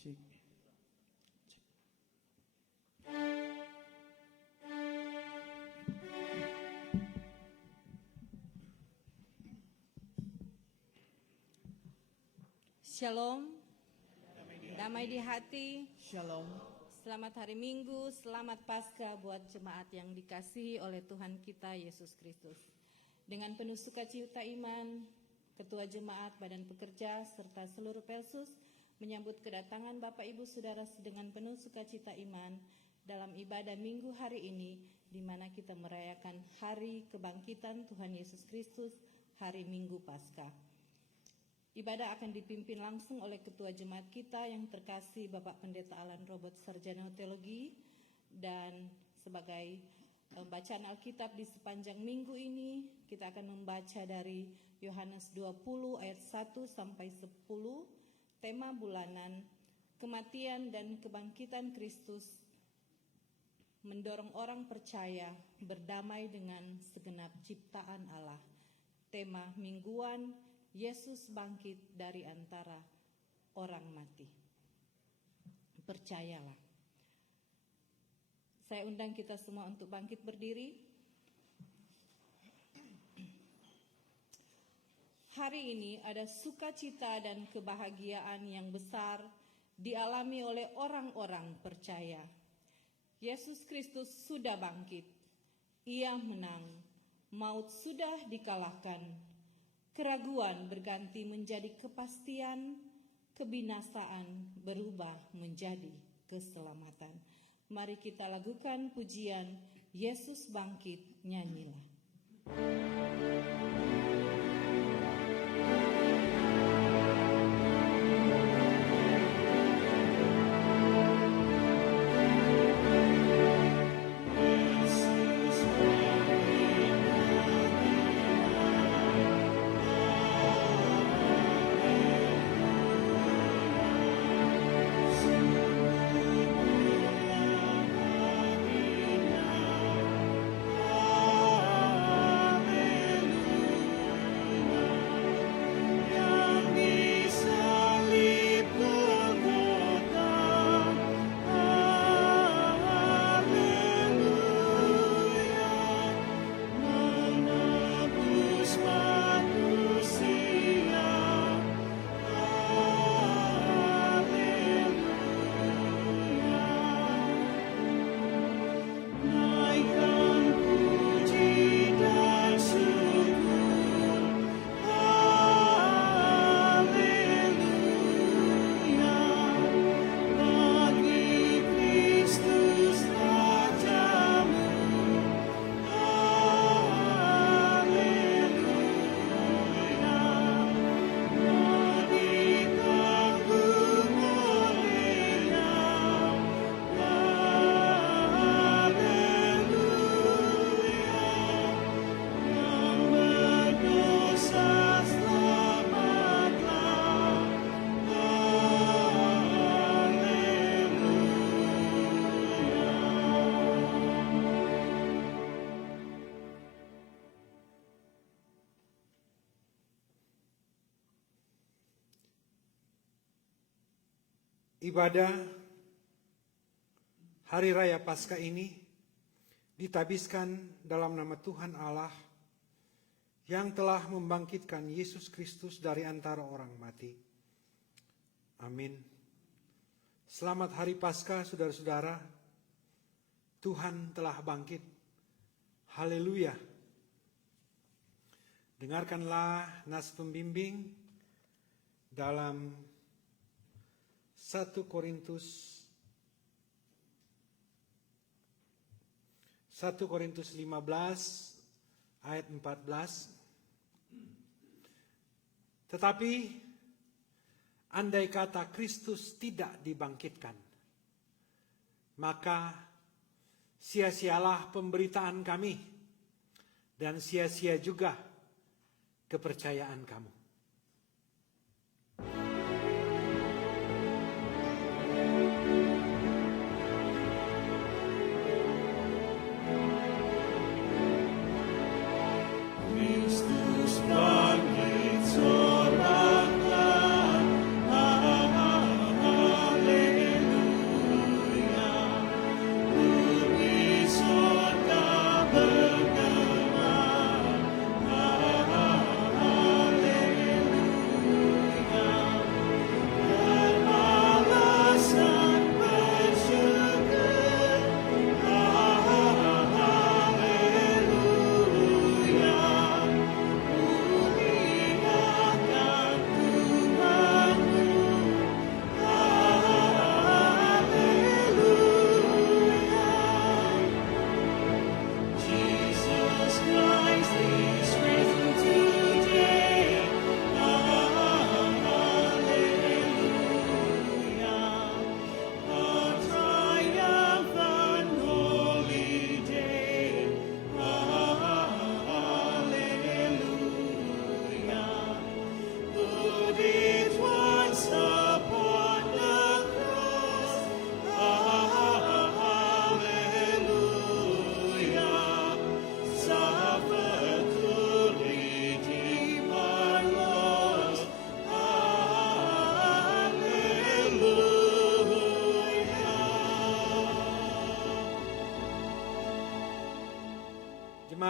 Cek. Shalom, damai di hati. Shalom. Selamat hari Minggu, selamat Paskah buat jemaat yang dikasihi oleh Tuhan kita Yesus Kristus. Dengan penuh sukacita iman, Ketua Jemaat, Badan Pekerja, serta seluruh Pelsus menyambut kedatangan Bapak Ibu Saudara dengan penuh sukacita iman dalam ibadah Minggu hari ini, di mana kita merayakan Hari Kebangkitan Tuhan Yesus Kristus, hari Minggu Paskah. Ibadah akan dipimpin langsung oleh Ketua Jemaat kita yang terkasih Bapak Pendeta Alan Robert Sarjana Teologi, dan sebagai bacaan Alkitab di sepanjang minggu ini kita akan membaca dari Yohanes 20 ayat 1 sampai 10, tema bulanan kematian dan kebangkitan Kristus mendorong orang percaya berdamai dengan segenap ciptaan Allah. Tema mingguan, Yesus bangkit dari antara orang mati. Percayalah. Saya undang kita semua untuk bangkit berdiri. Hari ini ada sukacita dan kebahagiaan yang besar dialami oleh orang-orang percaya. Yesus Kristus sudah bangkit. Ia menang. Maut sudah dikalahkan. Keraguan berganti menjadi kepastian, kebinasaan berubah menjadi keselamatan. Mari kita lakukan pujian Yesus bangkit, nyanyilah. Ibadah Hari Raya Paskah ini ditabiskan dalam nama Tuhan Allah yang telah membangkitkan Yesus Kristus dari antara orang mati. Amin. Selamat Hari Paskah, saudara-saudara. Tuhan telah bangkit. Haleluya. Dengarkanlah nas pembimbing dalam 1 Korintus 15 ayat 14. Tetapi andai kata Kristus tidak dibangkitkan, maka sia-sialah pemberitaan kami dan sia-sia juga kepercayaan kamu. Bangkit, soraklah, haleluya.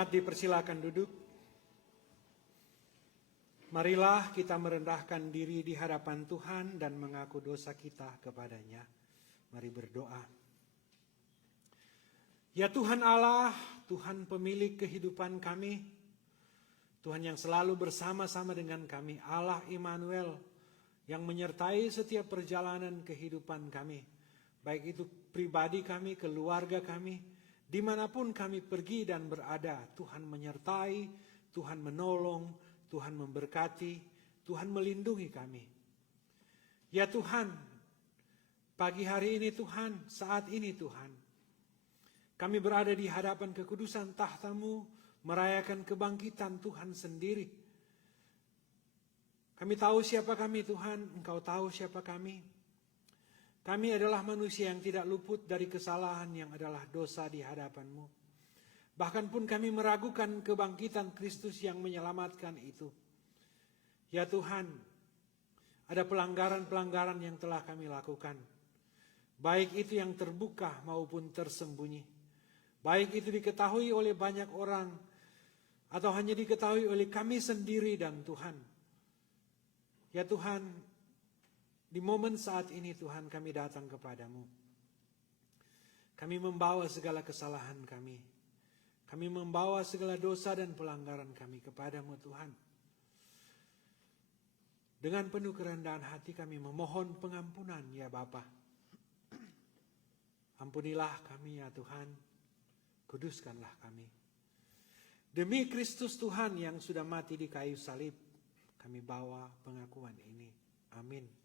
Jemaat dipersilakan duduk. Marilah kita merendahkan diri di hadapan Tuhan dan mengaku dosa kita kepadanya. Mari berdoa. Ya Tuhan Allah, Tuhan pemilik kehidupan kami, Tuhan yang selalu bersama-sama dengan kami, Allah Immanuel yang menyertai setiap perjalanan kehidupan kami, baik itu pribadi kami, keluarga kami, dimanapun kami pergi dan berada. Tuhan menyertai, Tuhan menolong, Tuhan memberkati, Tuhan melindungi kami. Ya Tuhan, pagi hari ini Tuhan, saat ini Tuhan, kami berada di hadapan kekudusan tahta-Mu, merayakan kebangkitan Tuhan sendiri. Kami tahu siapa kami Tuhan, Engkau tahu siapa kami. Kami adalah manusia yang tidak luput dari kesalahan yang adalah dosa di hadapan-Mu. Bahkan pun kami meragukan kebangkitan Kristus yang menyelamatkan itu. Ya Tuhan, ada pelanggaran-pelanggaran yang telah kami lakukan. Baik itu yang terbuka maupun tersembunyi. Baik itu diketahui oleh banyak orang atau hanya diketahui oleh kami sendiri dan Tuhan. Ya Tuhan, di momen saat ini Tuhan kami datang kepadamu. Kami membawa segala kesalahan kami. Kami membawa segala dosa dan pelanggaran kami kepadamu Tuhan. Dengan penuh kerendahan hati kami memohon pengampunan ya Bapa. Ampunilah kami ya Tuhan. Kuduskanlah kami. Demi Kristus Tuhan yang sudah mati di kayu salib, kami bawa pengakuan ini. Amin.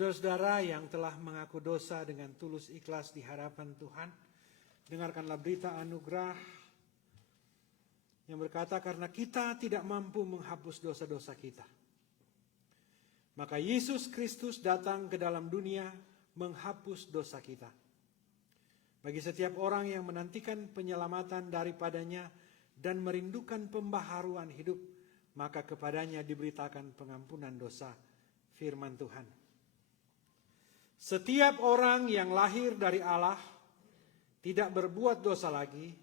Saudara-saudara yang telah mengaku dosa dengan tulus ikhlas di hadapan Tuhan, dengarkanlah berita anugerah yang berkata karena kita tidak mampu menghapus dosa-dosa kita, maka Yesus Kristus datang ke dalam dunia menghapus dosa kita. Bagi setiap orang yang menantikan penyelamatan daripadanya dan merindukan pembaharuan hidup, maka kepadanya diberitakan pengampunan dosa. Firman Tuhan. Setiap orang yang lahir dari Allah tidak berbuat dosa lagi,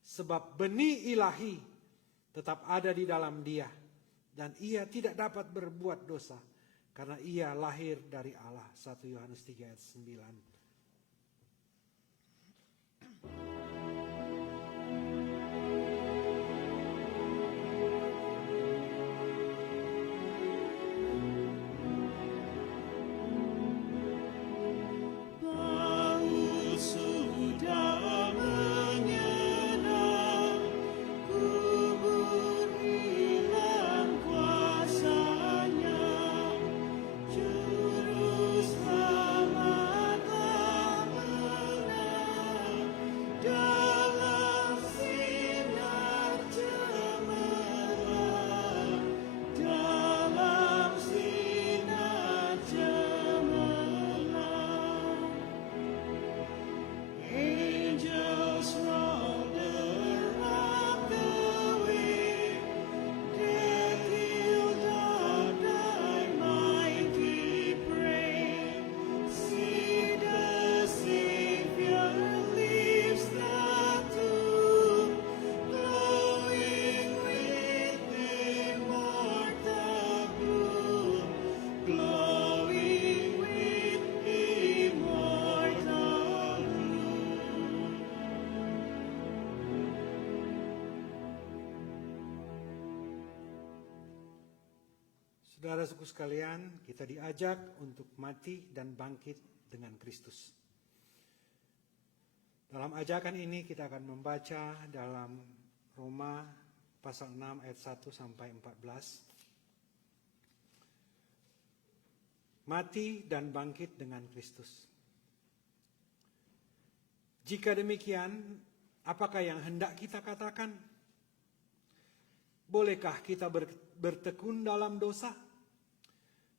sebab benih ilahi tetap ada di dalam dia, dan ia tidak dapat berbuat dosa, karena ia lahir dari Allah. 1 Yohanes 3 ayat 9. Juru selamat Saudara-saudaraku sekalian, kita diajak untuk mati dan bangkit dengan Kristus. Dalam ajakan ini kita akan membaca dalam Roma pasal 6 ayat 1 sampai 14. Mati dan bangkit dengan Kristus. Jika demikian, apakah yang hendak kita katakan? Bolehkah kita bertekun dalam dosa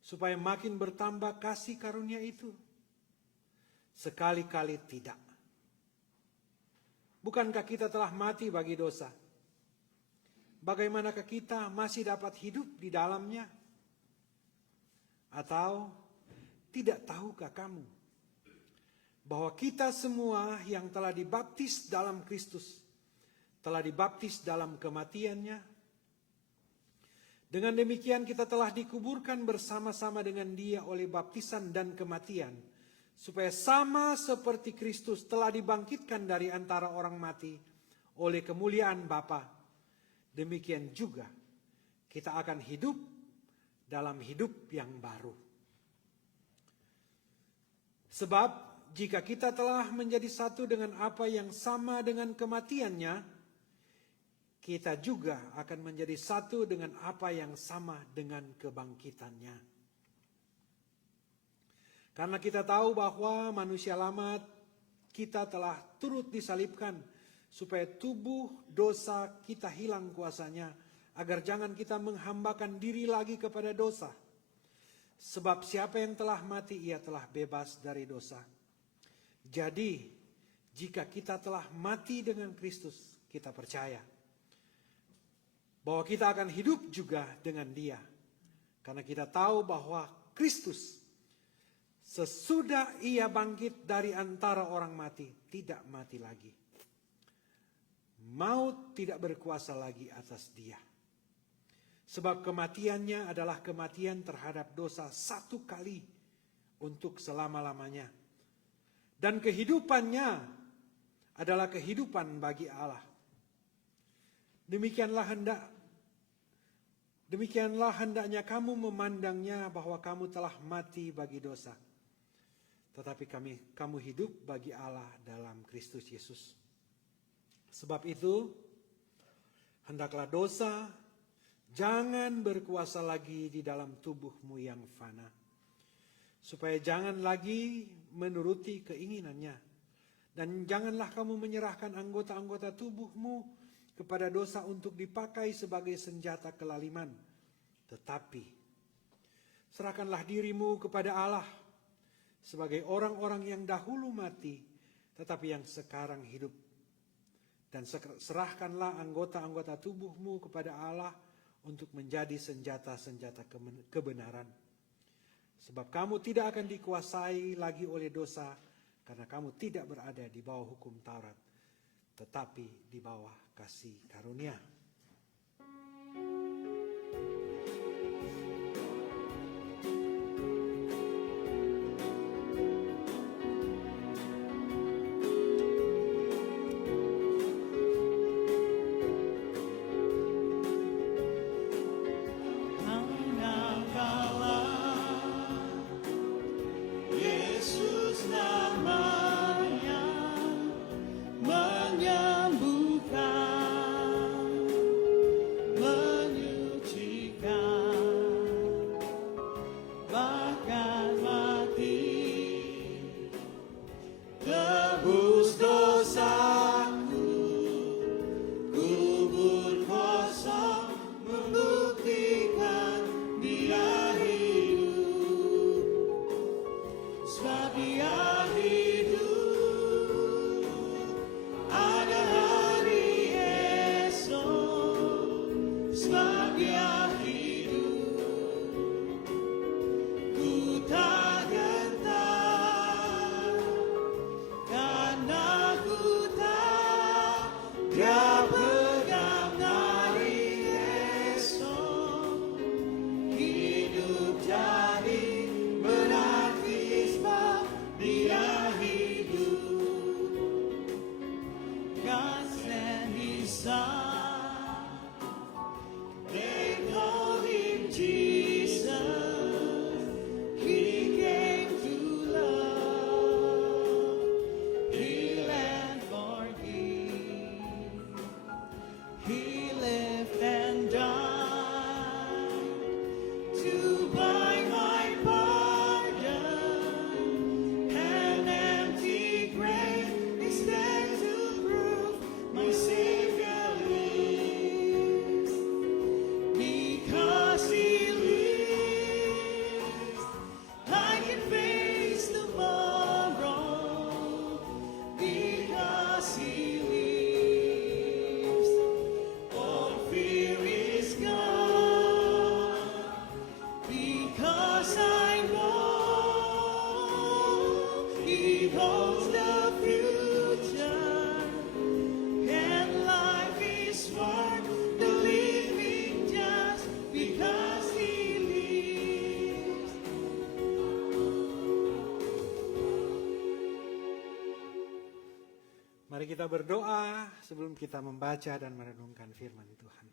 supaya makin bertambah kasih karunia itu? Sekali-kali tidak. Bukankah kita telah mati bagi dosa? Bagaimanakah kita masih dapat hidup di dalamnya? Atau tidak tahukah kamu bahwa kita semua yang telah dibaptis dalam Kristus telah dibaptis dalam kematiannya? Dengan demikian kita telah dikuburkan bersama-sama dengan Dia oleh baptisan dan kematian, supaya sama seperti Kristus telah dibangkitkan dari antara orang mati oleh kemuliaan Bapa, demikian juga kita akan hidup dalam hidup yang baru. Sebab jika kita telah menjadi satu dengan apa yang sama dengan kematiannya, kita juga akan menjadi satu dengan apa yang sama dengan kebangkitannya. Karena kita tahu bahwa manusia lama kita telah turut disalibkan, supaya tubuh dosa kita hilang kuasanya, agar jangan kita menghambakan diri lagi kepada dosa. Sebab siapa yang telah mati, ia telah bebas dari dosa. Jadi, jika kita telah mati dengan Kristus, kita percaya bahwa kita akan hidup juga dengan Dia. Karena kita tahu bahwa Kristus sesudah Ia bangkit dari antara orang mati, tidak mati lagi. Maut tidak berkuasa lagi atas Dia. Sebab kematiannya adalah kematian terhadap dosa satu kali untuk selama-lamanya. Dan kehidupannya adalah kehidupan bagi Allah. Demikianlah hendaknya kamu memandangnya, bahwa kamu telah mati bagi dosa, tetapi kamu hidup bagi Allah dalam Kristus Yesus. Sebab itu, hendaklah dosa jangan berkuasa lagi di dalam tubuhmu yang fana, supaya jangan lagi menuruti keinginannya. Dan janganlah kamu menyerahkan anggota-anggota tubuhmu kepada dosa untuk dipakai sebagai senjata kelaliman. Tetapi serahkanlah dirimu kepada Allah sebagai orang-orang yang dahulu mati, tetapi yang sekarang hidup. Dan serahkanlah anggota-anggota tubuhmu kepada Allah untuk menjadi senjata-senjata kebenaran. Sebab kamu tidak akan dikuasai lagi oleh dosa, karena kamu tidak berada di bawah hukum Taurat, tetapi di bawah kasih karunia. Mari kita berdoa sebelum kita membaca dan merenungkan firman Tuhan.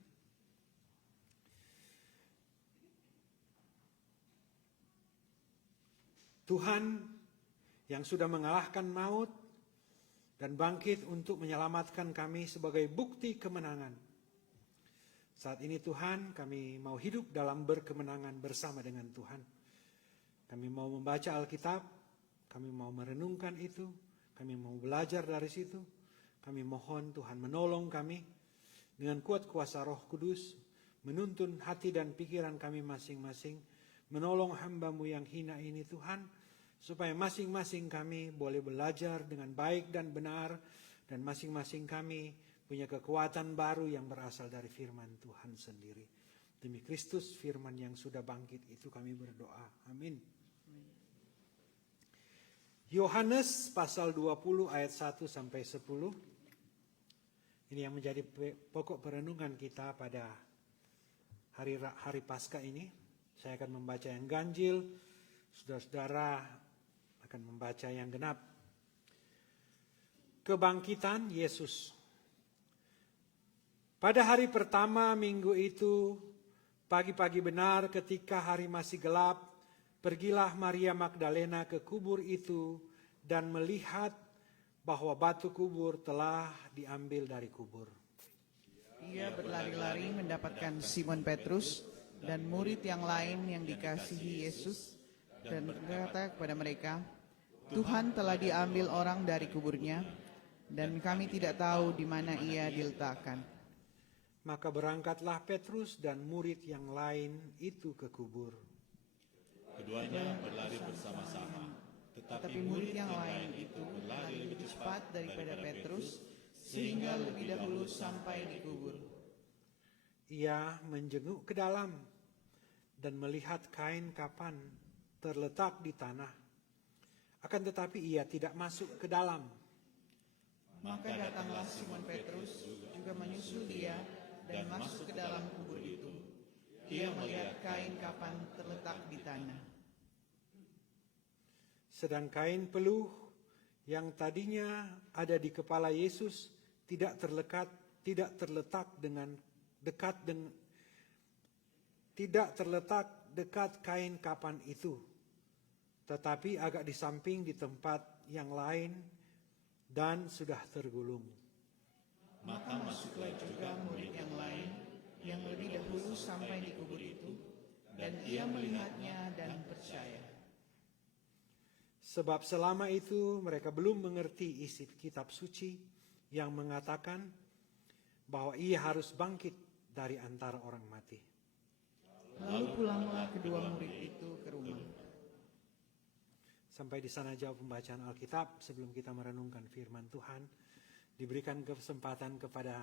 Tuhan yang sudah mengalahkan maut dan bangkit untuk menyelamatkan kami sebagai bukti kemenangan. Saat ini Tuhan, kami mau hidup dalam berkemenangan bersama dengan Tuhan. Kami mau membaca Alkitab, kami mau merenungkan itu, kami mau belajar dari situ. Kami mohon Tuhan menolong kami dengan kuat kuasa Roh Kudus, menuntun hati dan pikiran kami masing-masing, menolong hamba-Mu yang hina ini Tuhan, supaya masing-masing kami boleh belajar dengan baik dan benar, dan masing-masing kami punya kekuatan baru yang berasal dari firman Tuhan sendiri. Demi Kristus firman yang sudah bangkit itu kami berdoa. Amin. Yohanes pasal 20 ayat 1 sampai 10. Ini yang menjadi pokok perenungan kita pada hari Paskah ini. Saya akan membaca yang ganjil, saudara-saudara akan membaca yang genap. Kebangkitan Yesus. Pada hari pertama minggu itu, pagi-pagi benar ketika hari masih gelap, pergilah Maria Magdalena ke kubur itu dan melihat bahwa batu kubur telah diambil dari kubur. Ia berlari-lari mendapatkan Simon Petrus dan murid yang lain yang dikasihi Yesus dan berkata kepada mereka, Tuhan telah diambil orang dari kuburnya dan kami tidak tahu di mana ia diletakkan. Maka berangkatlah Petrus dan murid yang lain itu ke kubur. Keduanya berlari bersama-sama, tetapi murid yang lain itu berlari lebih cepat daripada Petrus, sehingga lebih dahulu sampai di kubur. Ia menjenguk ke dalam dan melihat kain kapan terletak di tanah. Akan tetapi ia tidak masuk ke dalam. Maka datanglah Simon Petrus juga menyusul dia dan masuk ke dalam kubur itu. Ia melihat kain kapan terletak di tanah. Sedang kain peluh yang tadinya ada di kepala Yesus tidak terletak dekat kain kapan itu, tetapi agak di samping di tempat yang lain dan sudah tergulung. Maka masuklah juga murid yang lain yang lebih dahulu sampai di kubur itu, dan ia melihatnya dan percaya. Sebab selama itu mereka belum mengerti isi kitab suci yang mengatakan bahwa ia harus bangkit dari antara orang mati. Lalu pulanglah kedua murid itu ke rumah. Sampai di sana jauh pembacaan Alkitab. Sebelum kita merenungkan firman Tuhan, diberikan kesempatan kepada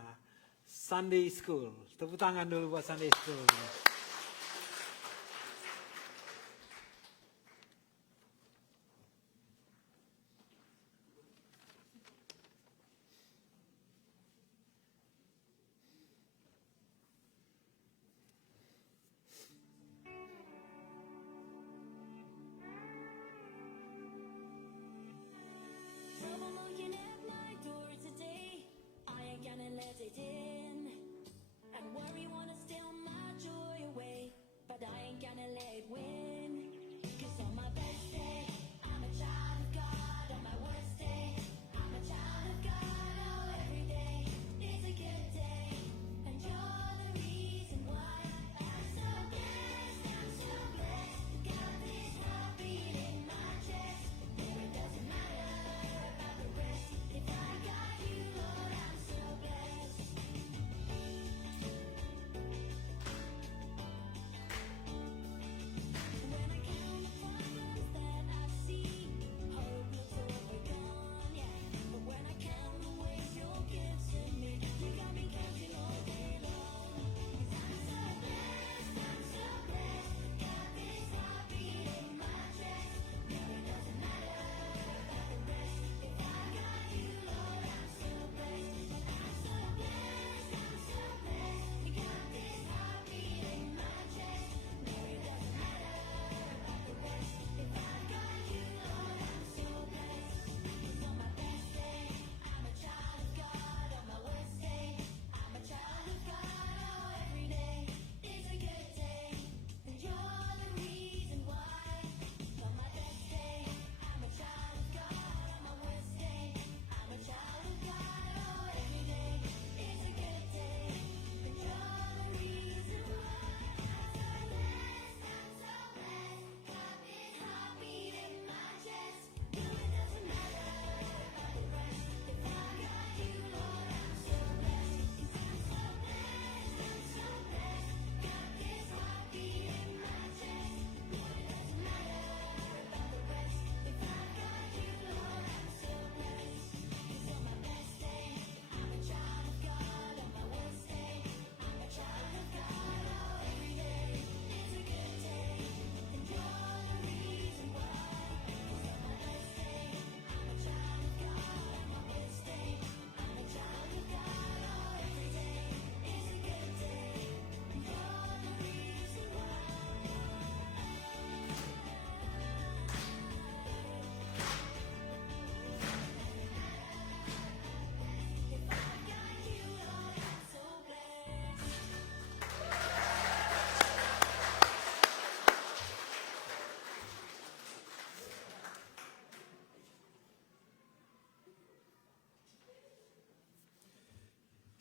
Sunday School. Tepuk tangan dulu buat Sunday School. Trouble looking at my door today. I ain't gonna let it in. And worry wanna steal my joy away.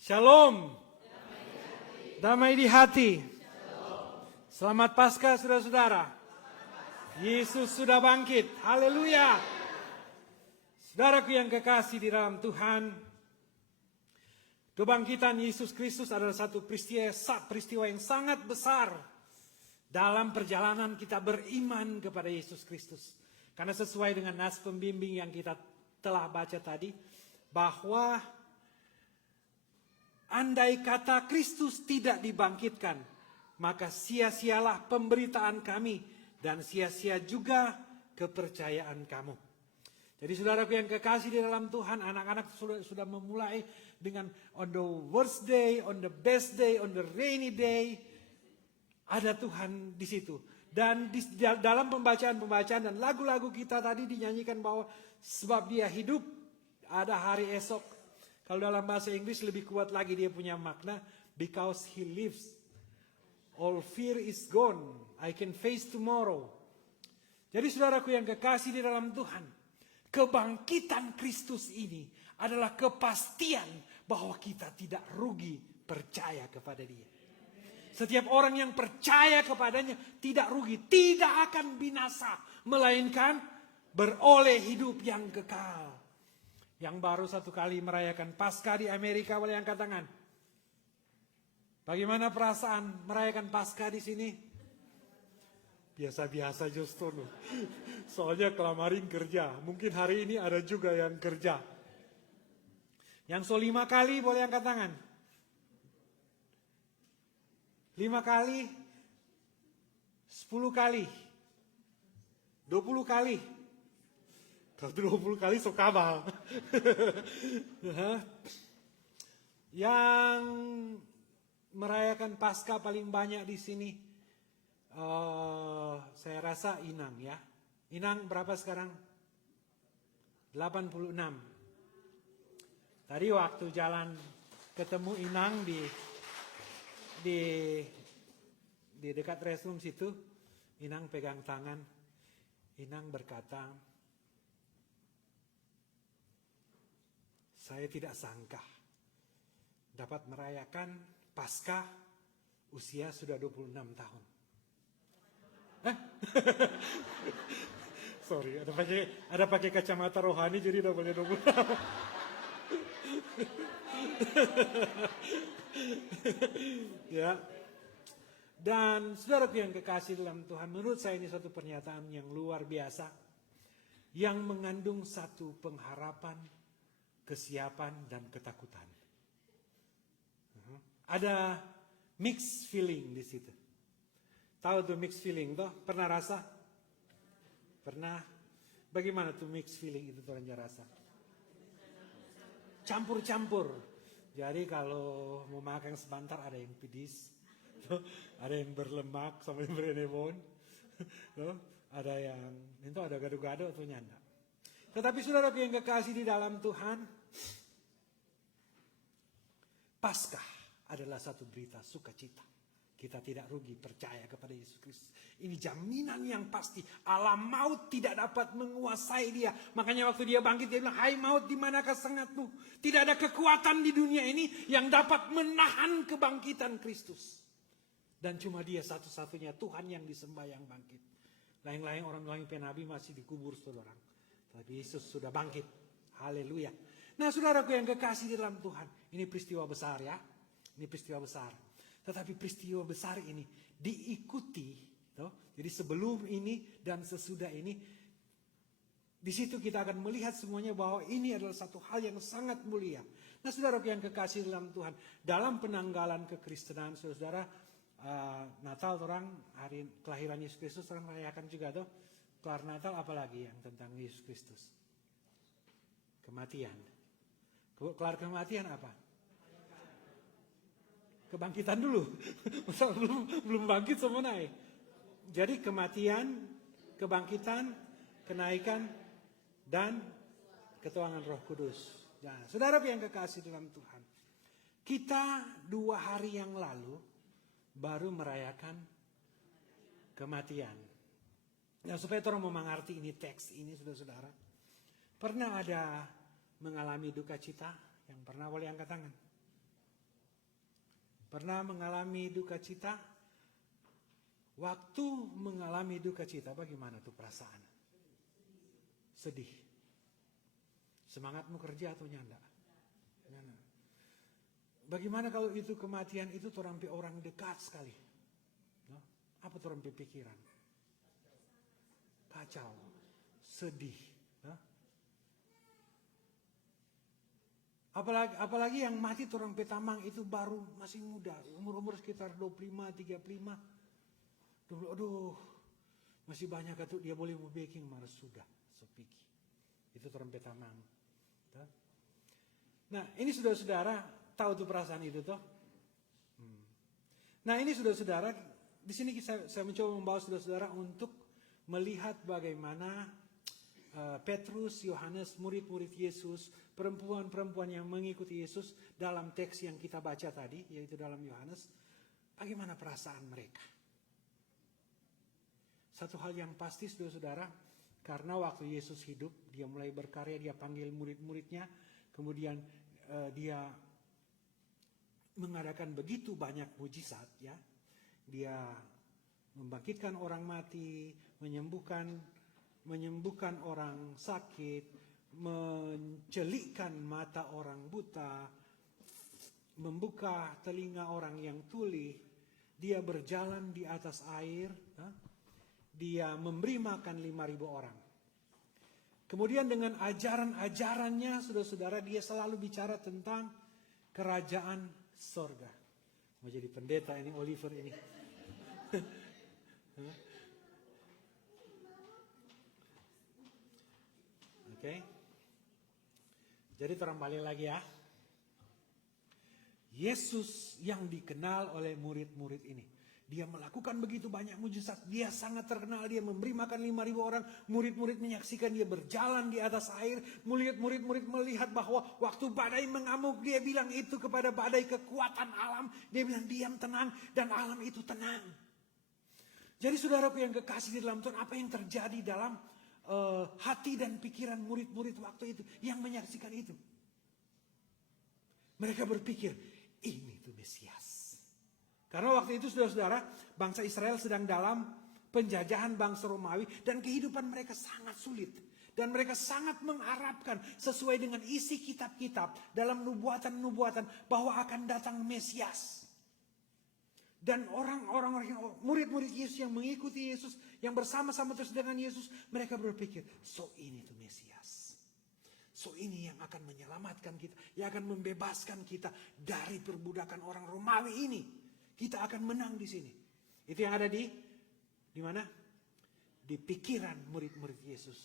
Shalom. Damai di hati. Selamat Paskah saudara-saudara. Yesus sudah bangkit. Haleluya. Saudaraku yang kekasih di dalam Tuhan, kebangkitan Yesus Kristus adalah satu peristiwa yang sangat besar dalam perjalanan kita beriman kepada Yesus Kristus. Karena sesuai dengan nas pembimbing yang kita telah baca tadi, bahwa andai kata Kristus tidak dibangkitkan, maka sia-sialah pemberitaan kami dan sia-sia juga kepercayaan kamu. Jadi saudaraku yang kekasih di dalam Tuhan, anak-anak sudah memulai dengan on the worst day, on the best day, on the rainy day, ada Tuhan di situ. Dan di dalam pembacaan-pembacaan dan lagu-lagu kita tadi dinyanyikan bahwa sebab dia hidup, ada hari esok. Kalau dalam bahasa Inggris lebih kuat lagi dia punya makna, because he lives, all fear is gone, I can face tomorrow. Jadi saudaraku yang kekasih di dalam Tuhan, kebangkitan Kristus ini adalah kepastian bahwa kita tidak rugi percaya kepada dia. Setiap orang yang percaya kepadanya tidak rugi, tidak akan binasa, melainkan beroleh hidup yang kekal. Yang baru satu kali merayakan Paskah di Amerika, boleh angkat tangan. Bagaimana perasaan merayakan Paskah di sini? Biasa-biasa justru. Soalnya kemarin kerja, mungkin hari ini ada juga yang kerja. Yang 5 kali boleh angkat tangan. 5 kali, 10 kali, 20 kali. Kalau 20 kali so kabal. Yang merayakan Paskah paling banyak di sini, saya rasa Inang ya. Inang berapa sekarang? 86. Tadi waktu jalan ketemu Inang di dekat restroom situ, Inang pegang tangan, Inang berkata, saya tidak sangka dapat merayakan Paskah usia sudah 26 tahun. Sorry, ada pakai kacamata rohani jadi udah boleh 26 tahun. Ya. Dan saudaraku yang kekasih dalam Tuhan, menurut saya ini satu pernyataan yang luar biasa, yang mengandung satu pengharapan, kesiapan, dan ketakutan. Ada mixed feeling di situ. Tahu tuh mixed feeling tuh? Pernah rasa? Pernah? Bagaimana tuh mixed feeling itu orang rasa? Campur-campur. Jadi kalau mau makan sebentar ada yang pedis, ada yang berlemak sama yang berenebon, ada yang itu ada gado-gado atau nyanda. Tetapi saudara yang kekasih di dalam Tuhan, Paskah adalah satu berita sukacita. Kita tidak rugi percaya kepada Yesus Kristus. Ini jaminan yang pasti. Alam maut tidak dapat menguasai dia. Makanya waktu dia bangkit dia bilang, hai maut di manakah sengatmu? Tidak ada kekuatan di dunia ini yang dapat menahan kebangkitan Kristus. Dan cuma dia satu-satunya Tuhan yang disembah yang bangkit. Lain-lain orang-orang penabi masih dikubur saudara. Tapi Yesus sudah bangkit. Haleluya. Nah saudaraku yang kekasih di dalam Tuhan. Ini peristiwa besar ya. Ini peristiwa besar. Tetapi peristiwa besar ini diikuti, jadi sebelum ini dan sesudah ini, di situ kita akan melihat semuanya bahwa ini adalah satu hal yang sangat mulia. Nah saudara yang kekasih dalam Tuhan, dalam penanggalan kekristenan, saudara, Natal orang hari kelahiran Yesus Kristus orang rayakan juga tuh. Kelar Natal apalagi yang tentang Yesus Kristus? Kematian. Kelar kematian apa? Kebangkitan dulu. belum bangkit semua naik. Jadi kematian, kebangkitan, kenaikan, dan ketuanan Roh Kudus. Nah, saudara yang kekasih dalam Tuhan. Kita 2 hari yang lalu baru merayakan kematian. Nah, supaya orang mau mengerti ini teks ini, saudara-saudara. Pernah ada mengalami duka cita? Yang pernah boleh angkat tangan? Pernah mengalami duka cita? Waktu mengalami duka cita, bagaimana tuh perasaan? Sedih. Semangatmu kerja atau nyanda? Nyanda. Bagaimana kalau itu kematian itu terampi orang dekat sekali? No? Apa terampi pikiran? Kacau, sedih. No? Apalagi yang mati orang petamang itu baru masih muda, umur sekitar 25, 35. Aduh, masih banyak tuh dia boleh mau baking malah sudah, sepiki. Itu orang petamang. Nah, ini saudara-saudara tahu tuh perasaan itu toh. Nah, ini saudara-saudara, di sini saya mencoba membawa saudara-saudara untuk melihat bagaimana Petrus, Yohanes, murid-murid Yesus, perempuan-perempuan yang mengikuti Yesus dalam teks yang kita baca tadi, yaitu dalam Yohanes, bagaimana perasaan mereka. Satu hal yang pasti saudara-saudara, karena waktu Yesus hidup, dia mulai berkarya, dia panggil murid-muridnya, kemudian dia mengadakan begitu banyak mujizat, ya. Dia membangkitkan orang mati, menyembuhkan orang sakit, mencelikkan mata orang buta, membuka telinga orang yang tuli, dia berjalan di atas air, dia memberi makan 5.000 orang. Kemudian dengan ajaran-ajarannya, saudara-saudara, dia selalu bicara tentang kerajaan sorga. Mau jadi pendeta ini, Oliver ini. Oke. Jadi terbalik lagi ya. Yesus yang dikenal oleh murid-murid ini. Dia melakukan begitu banyak mujizat. Dia sangat terkenal. Dia memberi makan 5.000 orang. Murid-murid menyaksikan dia berjalan di atas air. Murid-murid melihat bahwa waktu badai mengamuk. Dia bilang itu kepada badai, kekuatan alam. Dia bilang diam, tenang. Dan alam itu tenang. Jadi saudaraku yang kekasih di dalam Tuhan. Apa yang terjadi dalam hati dan pikiran murid-murid waktu itu. Yang menyaksikan itu. Mereka berpikir, ini tuh Mesias. Karena waktu itu saudara-saudara, bangsa Israel sedang dalam penjajahan bangsa Romawi dan kehidupan mereka sangat sulit. Dan mereka sangat mengharapkan sesuai dengan isi kitab-kitab dalam nubuatan-nubuatan bahwa akan datang Mesias. Dan orang-orang murid-murid Yesus yang mengikuti Yesus, yang bersama-sama terus dengan Yesus, mereka berpikir, so ini tuh Mesias. So ini yang akan menyelamatkan kita, yang akan membebaskan kita dari perbudakan orang Romawi ini. Kita akan menang di sini. Itu yang ada di mana? Di pikiran murid-murid Yesus.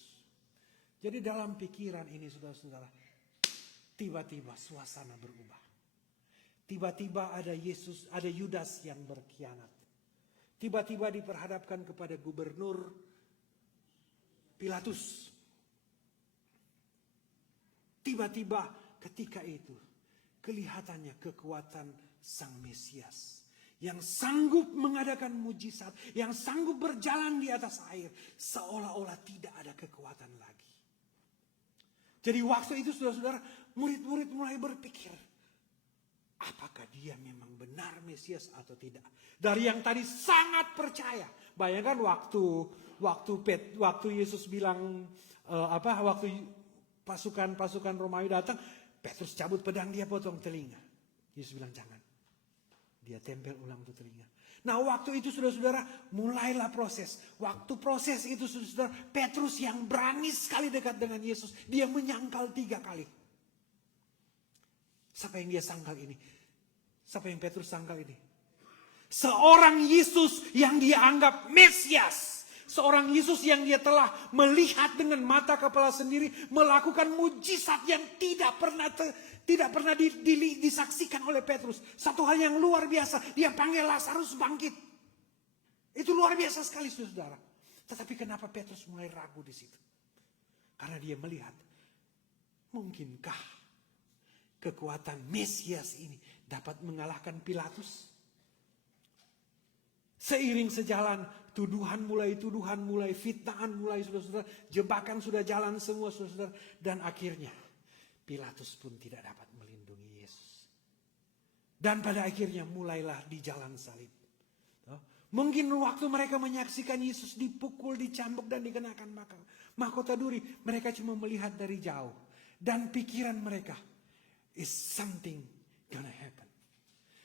Jadi dalam pikiran ini saudara-saudara, tiba-tiba suasana berubah. Tiba-tiba ada Yudas yang berkhianat. Tiba-tiba diperhadapkan kepada gubernur Pilatus. Tiba-tiba ketika itu kelihatannya kekuatan Sang Mesias. Yang sanggup mengadakan mujizat, yang sanggup berjalan di atas air, seolah-olah tidak ada kekuatan lagi. Jadi waktu itu saudara-saudara, murid-murid mulai berpikir, apakah dia memang benar Mesias atau tidak? Dari yang tadi sangat percaya. Bayangkan waktu Yesus bilang waktu pasukan Romawi datang, Petrus cabut pedang, dia potong telinga. Yesus bilang jangan. Dia tempel ulang tuh telinga. Nah waktu itu saudara-saudara mulailah proses. Waktu proses itu saudara-saudara, Petrus yang berani sekali dekat dengan Yesus. Dia menyangkal 3 kali. Siapa yang dia sangkal ini? Siapa yang Petrus sangkal ini? Seorang Yesus yang dia anggap Mesias. Seorang Yesus yang dia telah melihat dengan mata kepala sendiri. Melakukan mujizat yang tidak pernah disaksikan oleh Petrus. Satu hal yang luar biasa. Dia panggil Lazarus bangkit. Itu luar biasa sekali saudara. Tetapi kenapa Petrus mulai ragu di situ? Karena dia melihat. Mungkinkah kekuatan Mesias ini dapat mengalahkan Pilatus? Seiring sejalan, tuduhan mulai, fitnahan mulai, saudara-saudara. Jebakan sudah jalan semua, saudara-saudara. Dan akhirnya, Pilatus pun tidak dapat melindungi Yesus. Dan pada akhirnya mulailah di jalan salib. Mungkin waktu mereka menyaksikan Yesus dipukul, dicambuk, dan dikenakan mahkota duri, mereka cuma melihat dari jauh. Dan pikiran mereka, is something gonna happen.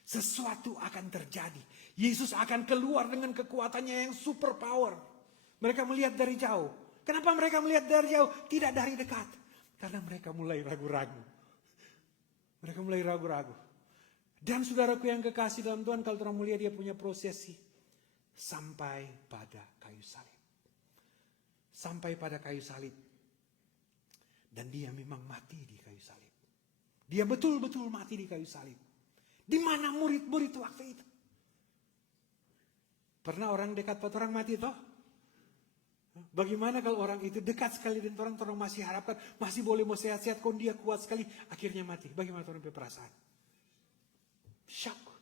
Sesuatu akan terjadi. Yesus akan keluar dengan kekuatannya yang super power. Mereka melihat dari jauh. Kenapa mereka melihat dari jauh? Tidak dari dekat. Karena mereka mulai ragu-ragu. Mereka mulai ragu-ragu. Dan saudaraku yang kekasih dalam Tuhan, kalau orang mulia dia punya prosesi. Sampai pada kayu salib. Sampai pada kayu salib. Dan dia memang mati di kayu salib. Dia betul-betul mati di kayu salib. Di mana murid-murid waktu itu? Pernah orang dekat pada orang mati toh? Bagaimana kalau orang itu dekat sekali dan orang masih harapkan, masih boleh mau sehat-sehat, kalau dia kuat sekali, akhirnya mati. Bagaimana orang perasaan? Shock.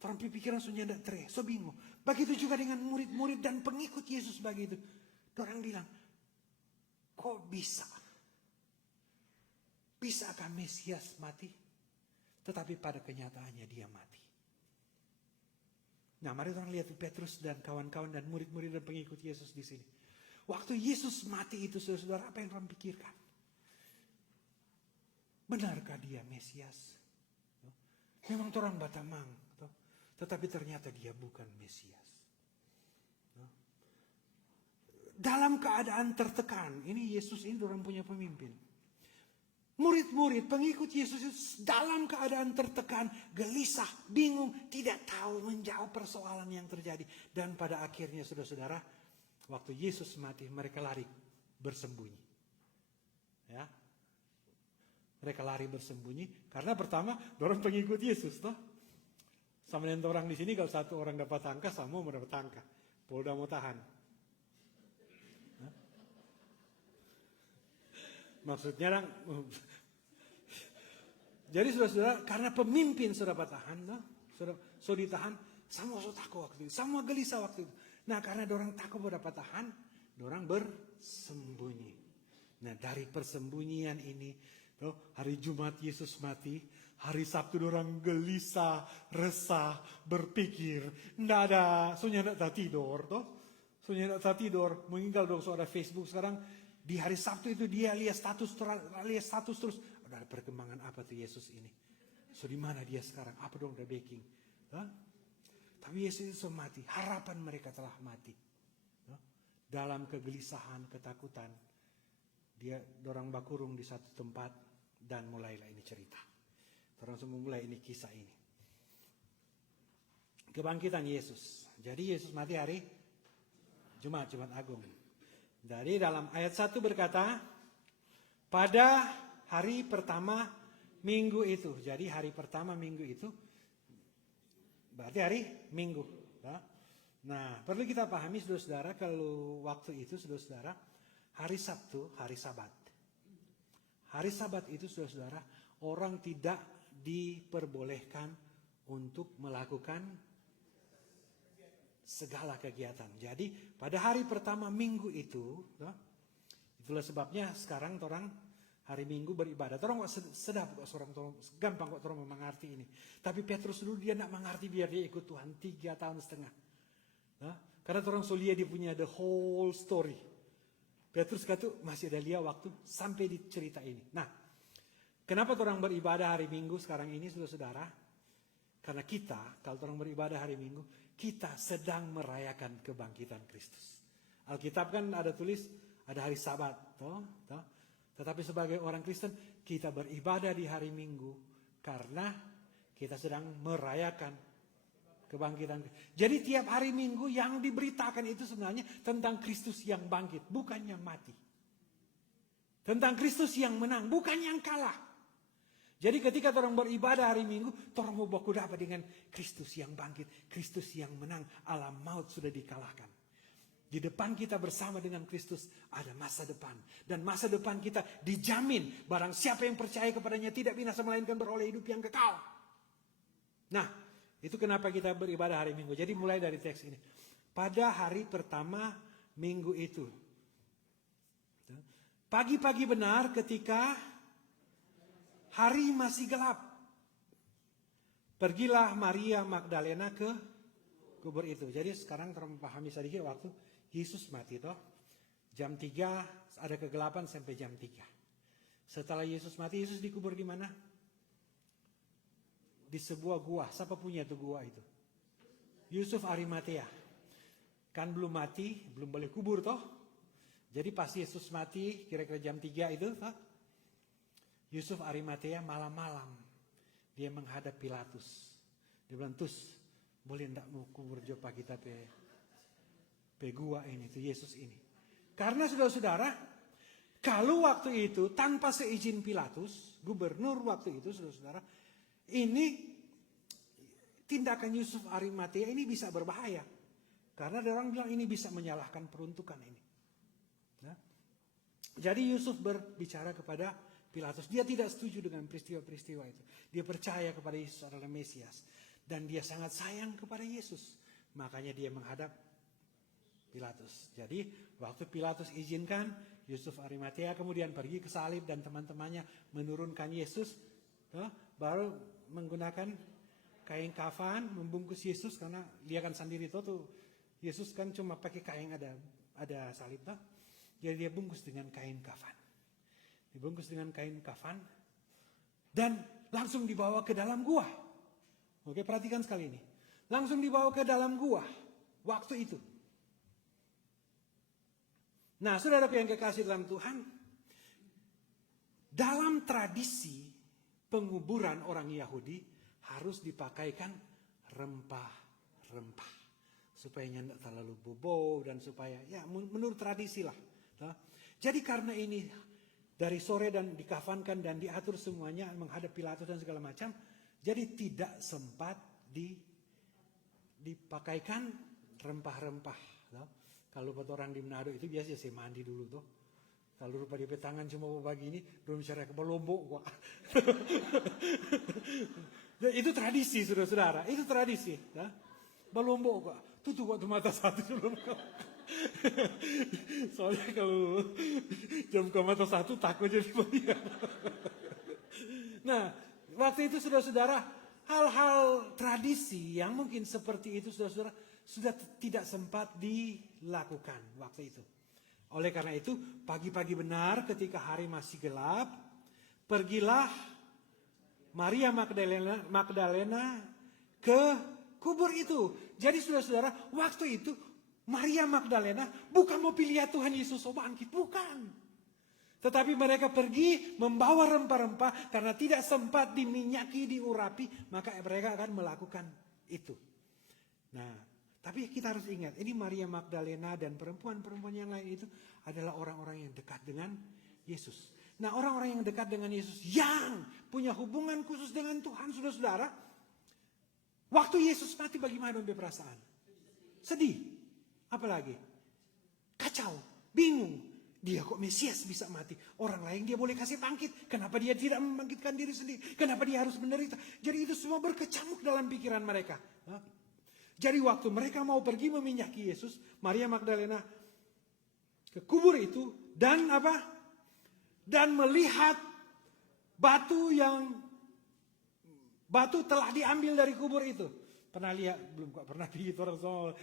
Orang pikiran sudah tidak tere, so bingung. Begitu juga dengan murid-murid dan pengikut Yesus begitu. Orang bilang, kok bisa? Bisakah Mesias mati? Tetapi pada kenyataannya dia mati. Nah, mari orang lihat Petrus dan kawan-kawan dan murid-murid dan pengikut Yesus di sini. Waktu Yesus mati itu, saudara, apa yang orang pikirkan? Benarkah dia Mesias? Memang orang batamang, tetapi ternyata dia bukan Mesias. Dalam keadaan tertekan, ini Yesus ini orang punya pemimpin. Murid-murid, pengikut Yesus dalam keadaan tertekan, gelisah, bingung, tidak tahu menjawab persoalan yang terjadi. Dan pada akhirnya, saudara-saudara, waktu Yesus mati, mereka lari bersembunyi. Ya, mereka lari bersembunyi karena pertama, orang pengikut Yesus, toh. Sama dengan orang di sini, kalau satu orang dapat angka, sama mau dapat angka. Polda mau tahan. Maksudnya orang, jadi saudara-saudara, karena pemimpin sudah tahan, sudah ditahan, sama takut waktu itu, sama gelisah waktu itu. Nah, karena orang takut dapat tahan, orang bersembunyi. Nah, dari persembunyian ini, hari Jumat Yesus mati, hari Sabtu orang gelisah, resah, berpikir, ndak ada, soalnya ndak tidur, soalnya ndak tidur, meninggal dong so ada Facebook sekarang. Di hari Sabtu itu dia lihat status terus. Ada perkembangan apa tuh Yesus ini? So di mana dia sekarang? Apa dong udah baking? Tapi Yesus itu mati. Harapan mereka telah mati. Dalam kegelisahan, ketakutan, dia dorang bakurung di satu tempat dan mulailah ini cerita. Orang semua mulai ini kisah ini. Kebangkitan Yesus. Jadi Yesus mati hari Jumat Agung. Dari dalam ayat 1 berkata, pada hari pertama minggu itu. Jadi hari pertama minggu itu, berarti hari Minggu. Nah, perlu kita pahami saudara-saudara, kalau waktu itu saudara-saudara, hari Sabtu, hari Sabat. Hari Sabat itu saudara-saudara, orang tidak diperbolehkan untuk melakukan segala kegiatan. Jadi pada hari pertama minggu itu, itulah sebabnya sekarang orang hari Minggu beribadah. Orang kok sedap kok seorang gampang kok orang mengerti ini. Tapi Petrus dulu dia nak mengerti biar dia ikut Tuhan 3,5 tahun. Karena orang solia dia punya the whole story. Petrus kata masih ada dia waktu sampai di cerita ini. Nah, kenapa orang beribadah hari Minggu sekarang ini saudara-saudara? Karena kita kalau orang beribadah hari Minggu, kita sedang merayakan kebangkitan Kristus. Alkitab kan ada tulis, ada hari Sabat. Tetapi sebagai orang Kristen, kita beribadah di hari Minggu karena kita sedang merayakan kebangkitan. Jadi tiap hari Minggu yang diberitakan itu sebenarnya tentang Kristus yang bangkit, bukan yang mati. Tentang Kristus yang menang, bukan yang kalah. Jadi ketika orang beribadah hari Minggu, orang mau baku dapat dengan Kristus yang bangkit, Kristus yang menang, alam maut sudah dikalahkan. Di depan kita bersama dengan Kristus ada masa depan. Dan masa depan kita dijamin, barang siapa yang percaya kepadanya tidak binasa melainkan beroleh hidup yang kekal. Nah, itu kenapa kita beribadah hari Minggu. Jadi mulai dari teks ini. Pada hari pertama Minggu itu. Pagi-pagi benar ketika hari masih gelap. Pergilah Maria Magdalena ke kubur itu. Jadi sekarang terpahami sedikit waktu Yesus mati toh. Jam 3 ada kegelapan sampai jam 3. Setelah Yesus mati, Yesus dikubur di mana? Di sebuah gua. Siapa punya tuh gua itu? Yusuf Arimatea. Kan belum mati, belum boleh kubur toh. Jadi pas Yesus mati, kira-kira jam 3 itu toh, Yusuf Arimatea malam-malam dia menghadap Pilatus. Dia bilang, "Tus, boleh ndak mau kubur jopa kita pe gua ini, tuh Yesus ini." Karena saudara-saudara, kalau waktu itu tanpa seizin Pilatus, gubernur waktu itu saudara-saudara, ini tindakan Yusuf Arimatea ini bisa berbahaya. Karena ada orang bilang ini bisa menyalahkan peruntukan ini. Nah, jadi Yusuf berbicara kepada Pilatus. Dia tidak setuju dengan peristiwa-peristiwa itu. Dia percaya kepada Yesus adalah Mesias. Dan dia sangat sayang kepada Yesus. Makanya dia menghadap Pilatus. Jadi waktu Pilatus izinkan, Yusuf Arimatea kemudian pergi ke salib dan teman-temannya menurunkan Yesus. Baru menggunakan kain kafan membungkus Yesus. Karena dia kan sendiri tuh Yesus kan cuma pakai kain ada salib. Jadi dia bungkus dengan kain kafan. Dibungkus dengan kain kafan dan langsung dibawa ke dalam gua. Oke, perhatikan sekali ini. Langsung dibawa ke dalam gua waktu itu. Nah, saudara yang kekasih dalam Tuhan, dalam tradisi penguburan orang Yahudi harus dipakaikan rempah-rempah supaya tidak terlalu bobo dan supaya ya menurut tradisi lah. Jadi karena ini dari sore dan dikafankan dan diatur semuanya menghadap Pilatus dan segala macam. Jadi tidak sempat dipakaikan rempah-rempah. Kalau buat orang di Manado itu biasa saya mandi dulu tuh. Kalau rupa di tangan cuma begini, belum cara ke Lombok. Itu tradisi saudara-saudara. Itu tradisi. Lombok kok. Tutup waktu mata satu sebelum soalnya kalau jam ke mata satu takut jadi dia. Nah, waktu itu saudara-saudara, hal-hal tradisi yang mungkin seperti itu saudara-saudara sudah tidak sempat dilakukan waktu itu. Oleh karena itu, pagi-pagi benar ketika hari masih gelap, pergilah Maria Magdalena ke kubur itu. Jadi saudara-saudara, waktu itu Maria Magdalena bukan mau pilih Tuhan Yesus bangkit, bukan. Tetapi mereka pergi membawa rempah-rempah karena tidak sempat diminyaki, diurapi, maka mereka akan melakukan itu. Nah, tapi kita harus ingat, ini Maria Magdalena dan perempuan-perempuan yang lain itu adalah orang-orang yang dekat dengan Yesus. Nah, orang-orang yang dekat dengan Yesus yang punya hubungan khusus dengan Tuhan, saudara-saudara, waktu Yesus mati bagaimana perasaan? Sedih. Apalagi? Kacau, bingung. Dia kok Mesias bisa mati? Orang lain dia boleh kasih bangkit. Kenapa dia tidak membangkitkan diri sendiri? Kenapa dia harus menderita? Jadi itu semua berkecamuk dalam pikiran mereka. Jadi waktu mereka mau pergi meminyaki Yesus, Maria Magdalena ke kubur itu dan apa? Dan melihat batu telah diambil dari kubur itu. Pernah lihat? Belum kok pernah pergi orang semua.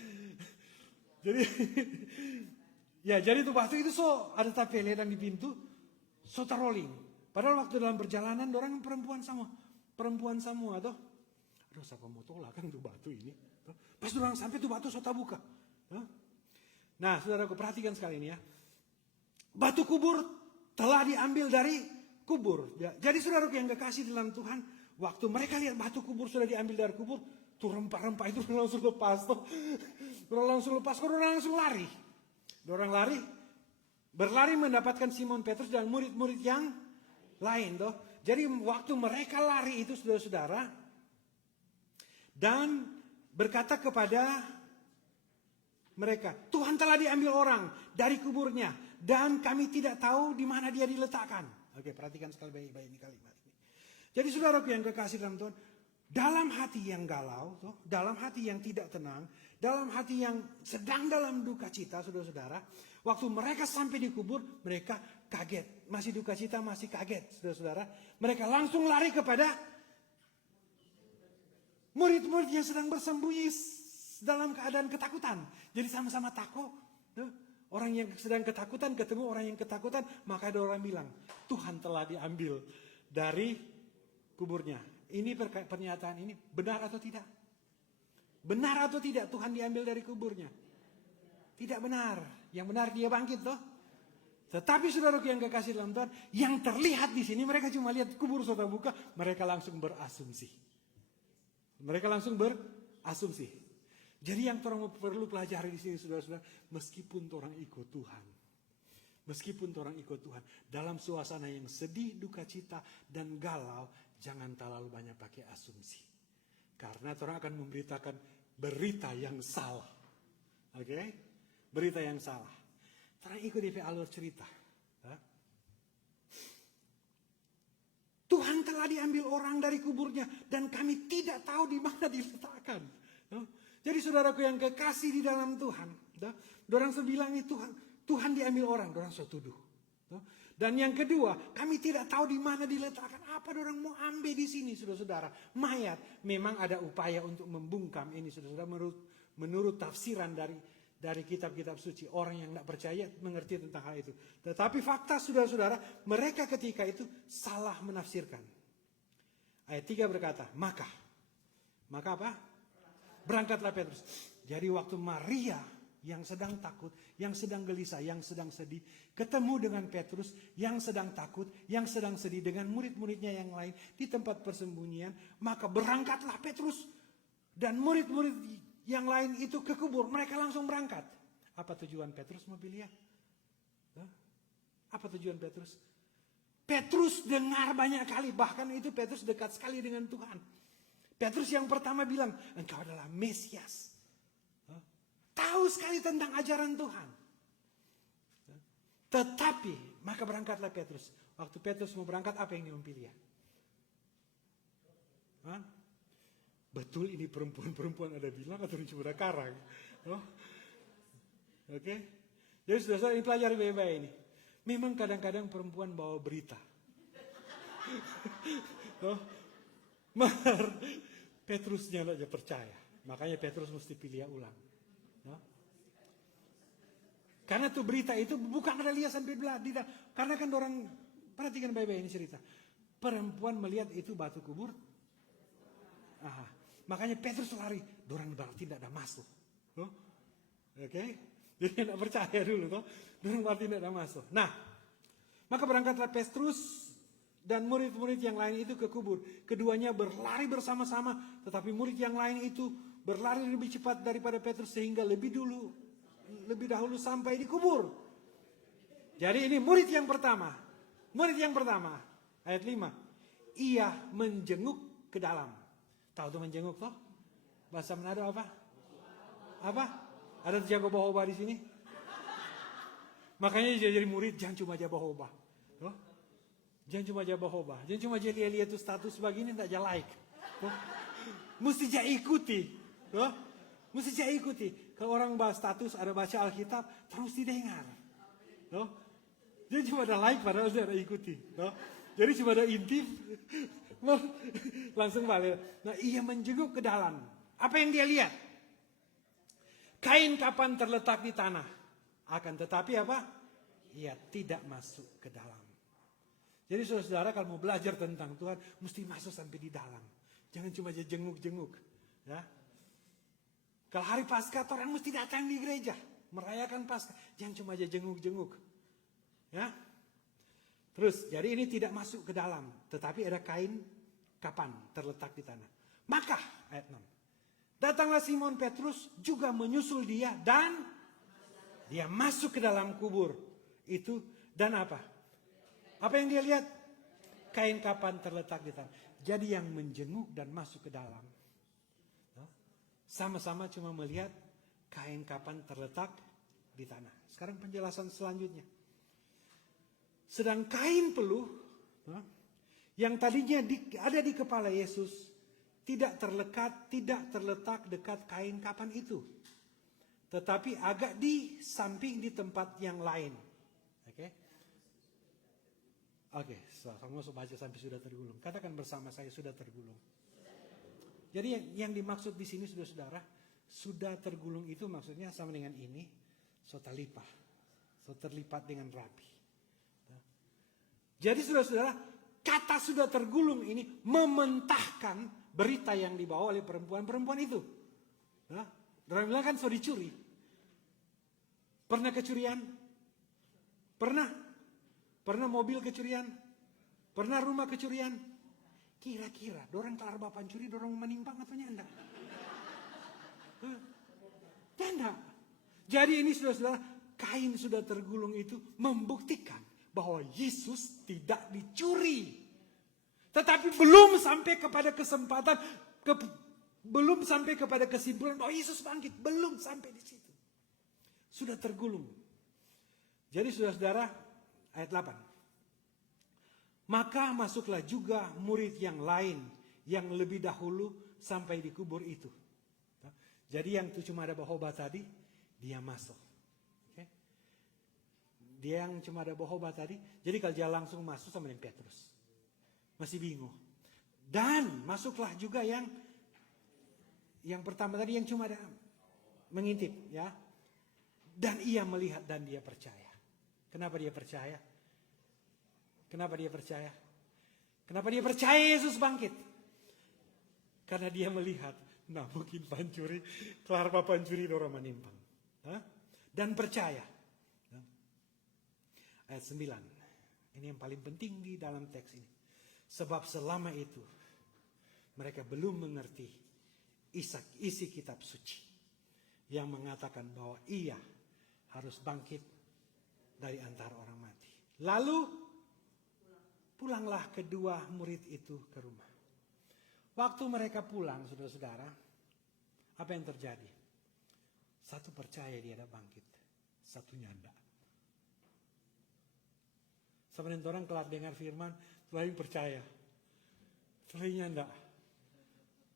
Jadi itu waktu itu ada tapele dan di pintu rolling. Padahal waktu dalam perjalanan orang perempuan semua toh. Aduh, siapa mau tolak kan tuh batu ini. Pas orang sampai tuh batu buka. Nah, saudaraku perhatikan sekali ini ya. Batu kubur telah diambil dari kubur. Jadi saudaraku yang kekasih dalam Tuhan, waktu mereka lihat batu kubur sudah diambil dari kubur, tuh rempah-rempah itu langsung lepas tuh. Orang langsung lari. Orang berlari mendapatkan Simon Petrus dan murid-murid yang lain toh. Jadi waktu mereka lari itu saudara-saudara dan berkata kepada mereka, Tuhan telah diambil orang dari kuburnya dan kami tidak tahu di mana dia diletakkan. Oke, perhatikan sekali baik-baik ini kalimat ini. Jadi saudaraku yang kekasih dalam Tuhan, dalam hati yang galau, toh, dalam hati yang tidak tenang, dalam hati yang sedang dalam duka cita, saudara-saudara, waktu mereka sampai di kubur, mereka kaget. Masih duka cita, masih kaget, saudara-saudara. Mereka langsung lari kepada Murid-murid yang sedang bersembunyi dalam keadaan ketakutan. Jadi sama-sama takut. Orang yang sedang ketakutan ketemu orang yang ketakutan, maka ada orang bilang, Tuhan telah diambil dari kuburnya. Ini pernyataan ini benar atau tidak? Benar atau tidak Tuhan diambil dari kuburnya? Tidak benar. Yang benar dia bangkit toh. Tetapi saudaraku yang kekasih dalam Tuhan, yang terlihat di sini mereka cuma lihat kubur sudah buka, mereka langsung berasumsi. Mereka langsung berasumsi. Jadi yang orang perlu pelajari di sini saudara-saudara, meskipun orang ikut Tuhan, meskipun orang ikut Tuhan, dalam suasana yang sedih, duka cita, dan galau, jangan terlalu banyak pakai asumsi. Karena orang akan memberitakan berita yang salah. Oke? Berita yang salah. Orang ikut DP alur cerita. Tuhan telah diambil orang dari kuburnya dan kami tidak tahu di mana diletakkan. Jadi saudaraku yang kekasih di dalam Tuhan, dorang sebilang itu Tuhan diambil orang, dorang tuduh. Dan yang kedua, kami tidak tahu di mana diletakkan. Apa dorang mau ambil di sini, saudara-saudara? Mayat. Memang ada upaya untuk membungkam ini, saudara-saudara, menurut tafsiran dari kitab-kitab suci. Orang yang tidak percaya mengerti tentang hal itu. Tetapi fakta saudara-saudara, mereka ketika itu salah menafsirkan. Ayat 3 berkata, maka apa? Berangkatlah Petrus. Jadi waktu Maria yang sedang takut, yang sedang gelisah, yang sedang sedih, ketemu dengan Petrus yang sedang takut, yang sedang sedih dengan murid-muridnya yang lain di tempat persembunyian, maka berangkatlah Petrus dan murid-murid yang lain itu ke kubur. Mereka langsung berangkat. Apa tujuan Petrus mobil dia? Apa tujuan Petrus? Petrus dengar banyak kali, bahkan itu Petrus dekat sekali dengan Tuhan. Petrus yang pertama bilang, engkau adalah Mesias. Tahu sekali tentang ajaran Tuhan. Tetapi, maka berangkatlah Petrus. Waktu Petrus mau berangkat, apa yang dia pilih? Betul ini perempuan-perempuan ada bilang atau cuma ada karang? Oke? Jadi saudara ini pelajari baik-baik ini. Memang kadang-kadang perempuan bawa berita. Petrusnya tidak percaya. Makanya Petrus mesti pilih ulang. Karena tuh berita itu bukan ada lihat sampai belah. Karena kan orang, perhatikan baik-baik ini cerita. Perempuan melihat itu batu kubur. Makanya Petrus lari. Dorang berarti tidak ada masuk. Oke? Jadi tidak percaya dulu. Dorang berarti tidak ada masuk. Nah, maka berangkatlah Petrus dan murid-murid yang lain itu ke kubur. Keduanya berlari bersama-sama. Tetapi murid yang lain itu berlari lebih cepat daripada Petrus sehingga lebih dahulu sampai di kubur. Jadi ini murid yang pertama. Murid yang pertama. Ayat 5. Ia menjenguk ke dalam. Tahu tuh menjenguk toh? Bahasa Manado apa? Apa? Ada jago bahoba di sini? Makanya jadi murid jangan cuma jago bahoba. Jangan cuma jago bahoba. Jangan cuma jadi lihat tuh status begini tidak aja like. Mesti jadi ikuti. Mesti saya ikuti. Kalau orang bahas status, ada baca Alkitab, terus didengar. Jadi cuma ada like, padahal saya ada ikuti. Jadi cuma ada intip, langsung balik. Nah, ia menjenguk ke dalam. Apa yang dia lihat? Kain kapan terletak di tanah. Akan tetapi apa? Ia tidak masuk ke dalam. Jadi saudara kalau mau belajar tentang Tuhan, mesti masuk sampai di dalam. Jangan cuma jenguk-jenguk. Ya. Kalau hari Paskah orang mesti datang di gereja, merayakan Paskah, jangan cuma aja jenguk-jenguk. Ya. Terus, jadi ini tidak masuk ke dalam, tetapi ada kain kapan terletak di tanah. Maka ayat 6. Datanglah Simon Petrus juga menyusul dia dan dia masuk ke dalam kubur itu dan apa? Apa yang dia lihat? Kain kapan terletak di tanah. Jadi yang menjenguk dan masuk ke dalam sama-sama cuma melihat kain kapan terletak di tanah. Sekarang penjelasan selanjutnya. Sedang kain peluh yang tadinya ada di kepala Yesus tidak terletak dekat kain kapan itu. Tetapi agak di samping di tempat yang lain. Oke, semua baca sampai sudah tergulung. Katakan bersama saya sudah tergulung. Jadi yang dimaksud di sini saudara-saudara, sudah tergulung itu maksudnya sama dengan ini, sotalipa, so terlipat dengan rapi. Jadi saudara-saudara, kata sudah tergulung ini mementahkan berita yang dibawa oleh perempuan-perempuan itu. Orang bilang kan so dicuri. Pernah kecurian? Pernah? Pernah mobil kecurian? Pernah rumah kecurian? Kira-kira, dorang kelar bapan curi, dorang menimpang atau nyanda? Nyanda. Jadi ini saudara-saudara, kain sudah tergulung itu membuktikan bahwa Yesus tidak dicuri. Tetapi belum sampai kepada kesempatan, belum sampai kepada kesimpulan bahwa Yesus bangkit. Belum sampai di situ. Sudah tergulung. Jadi saudara-saudara, ayat 8. Maka masuklah juga murid yang lain yang lebih dahulu sampai di kubur itu. Jadi yang itu cuma ada bahoba tadi, dia masuk. Okay? Dia yang cuma ada bahoba tadi, jadi kalau dia langsung masuk sama dengan Petrus. Masih bingung. Dan masuklah juga yang pertama tadi yang cuma ada mengintip, ya. Dan ia melihat dan dia percaya. Kenapa dia percaya? Kenapa dia percaya? Kenapa dia percaya Yesus bangkit? Karena dia melihat, nah mungkin pancuri, kelar pancuri dorang menimpang. Dan percaya. Ayat 9. Ini yang paling penting di dalam teks ini. Sebab selama itu mereka belum mengerti isi kitab suci yang mengatakan bahwa ia harus bangkit dari antara orang mati. Lalu pulanglah kedua murid itu ke rumah. Waktu mereka pulang, saudara-saudara, apa yang terjadi? Satu percaya dia ada bangkit, satu nyanda. Sebenarnya orang kelar dengar firman, lain percaya, lain nyanda.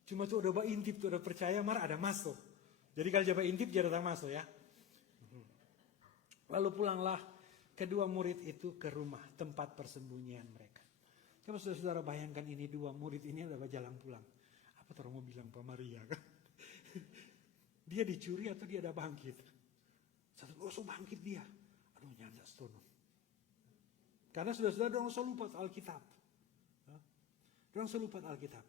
Cuma tuh udah intip, tuh udah percaya, marah ada masuk. Jadi kalau coba intip, dia datang masuk ya. Lalu pulanglah kedua murid itu ke rumah, tempat persembunyian mereka. Coba saudara bayangkan ini dua murid ini udah jalan pulang. Apa orang mau bilang Pak Maria kan? Dia dicuri atau dia ada bangkit? Satu so bangkit dia. Aduh nyanda stono. Karena saudara-saudara dorang so lupa Alkitab. Dorang so lupa Alkitab.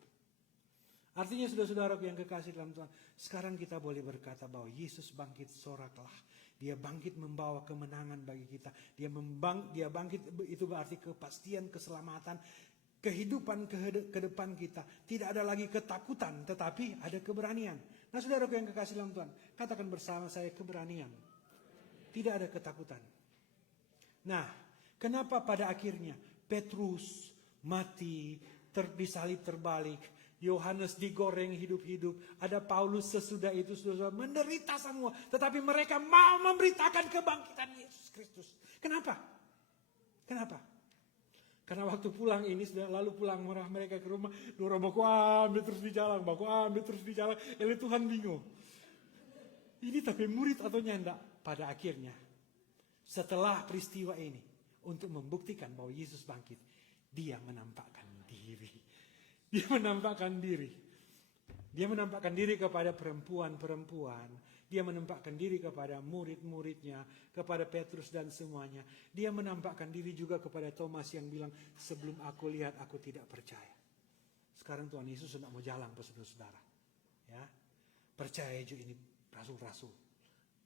Artinya saudara-saudara yang kekasih dalam Tuhan, sekarang kita boleh berkata bahwa Yesus bangkit soraklah. Dia bangkit membawa kemenangan bagi kita. Dia bangkit itu berarti kepastian, keselamatan, kehidupan ke depan kita. Tidak ada lagi ketakutan, tetapi ada keberanian. Nah saudaraku yang kekasih dalam Tuhan, katakan bersama saya keberanian. Tidak ada ketakutan. Nah, kenapa pada akhirnya Petrus mati, disalib terbalik, Yohanes digoreng hidup-hidup, ada Paulus sesudah itu sudah menderita semua, tetapi mereka mau memberitakan kebangkitan Yesus Kristus. Kenapa? Kenapa? Karena waktu pulang ini sudah lalu pulang mereka ke rumah, dorang baku ambil terus di jalan, Eli Tuhan bingung. Ini tapi murid atau nyanda? Pada akhirnya, setelah peristiwa ini, untuk membuktikan bahwa Yesus bangkit, dia menampakkan diri. Dia menampakkan diri. Dia menampakkan diri kepada perempuan-perempuan. Dia menampakkan diri kepada murid-muridnya, kepada Petrus dan semuanya. Dia menampakkan diri juga kepada Thomas yang bilang, sebelum aku lihat aku tidak percaya. Sekarang Tuhan Yesus sudah mau jalan, saudara-saudara. Ya, percaya juga ini rasul-rasul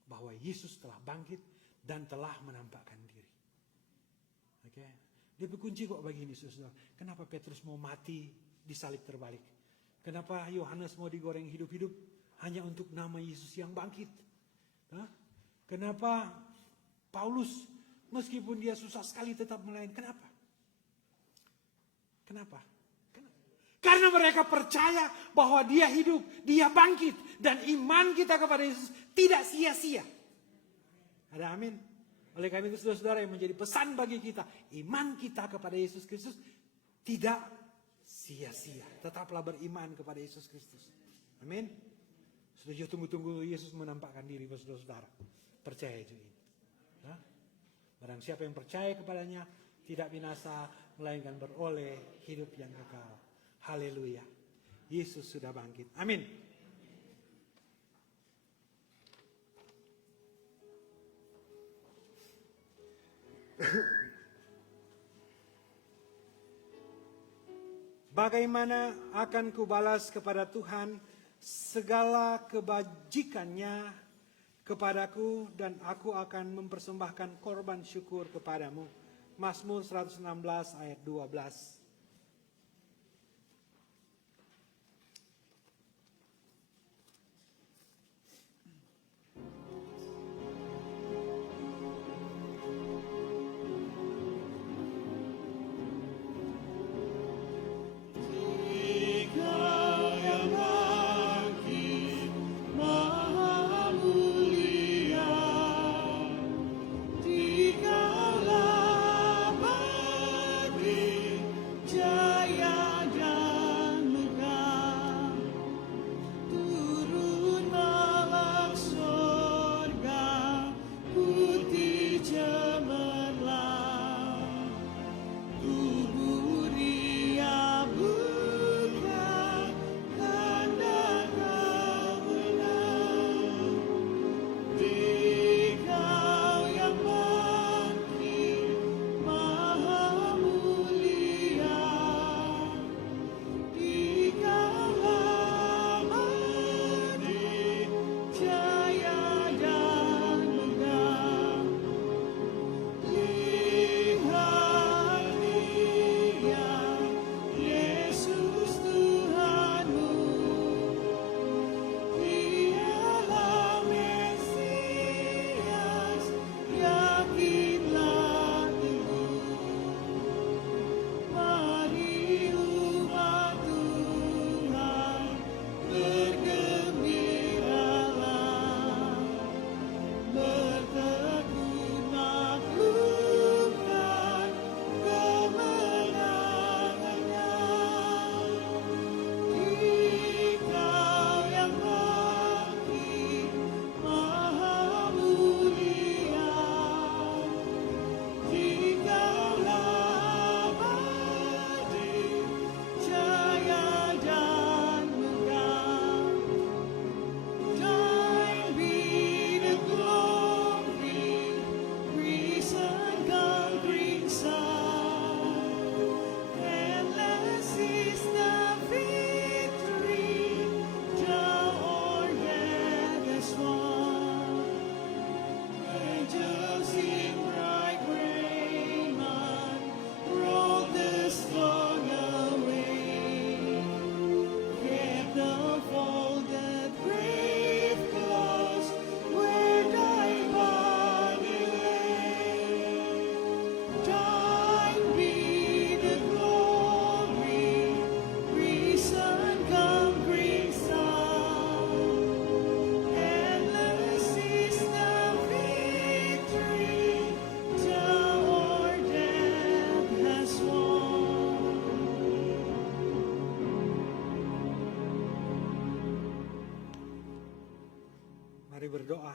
bahwa Yesus telah bangkit dan telah menampakkan diri. Oke, dia berkunci kok begini, saudara. Kenapa Petrus mau mati? Disalib terbalik. Kenapa Yohanes mau digoreng hidup-hidup? Hanya untuk nama Yesus yang bangkit. Kenapa Paulus meskipun dia susah sekali tetap melayani? Kenapa? Kenapa? Karena mereka percaya bahwa dia hidup, dia bangkit. Dan iman kita kepada Yesus tidak sia-sia. Ada amin? Oleh karena itu saudara-saudara yang menjadi pesan bagi kita. Iman kita kepada Yesus Kristus tidak sia-sia. Tetaplah beriman kepada Yesus Kristus. Amin. Sudah tunggu-tunggu Yesus menampakkan diri buat saudara-saudara. Percaya juga ini. Barang siapa yang percaya kepadanya tidak binasa, melainkan beroleh hidup yang kekal. Haleluya. Yesus sudah bangkit. Amin. Bagaimana akan kubalas kepada Tuhan segala kebajikannya kepadaku, dan aku akan mempersembahkan korban syukur kepadamu. Mazmur 116 ayat 12. Mari berdoa.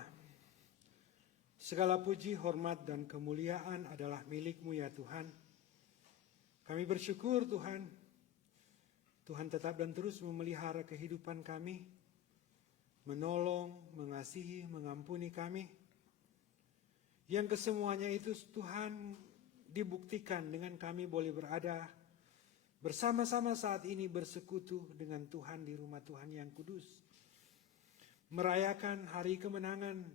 Segala puji, hormat, dan kemuliaan adalah milik-Mu ya Tuhan. Kami bersyukur Tuhan, Tuhan tetap dan terus memelihara kehidupan kami, menolong, mengasihi, mengampuni kami. Yang kesemuanya itu Tuhan dibuktikan dengan kami boleh berada bersama-sama saat ini bersekutu dengan Tuhan di rumah Tuhan yang kudus. Merayakan hari kemenangan,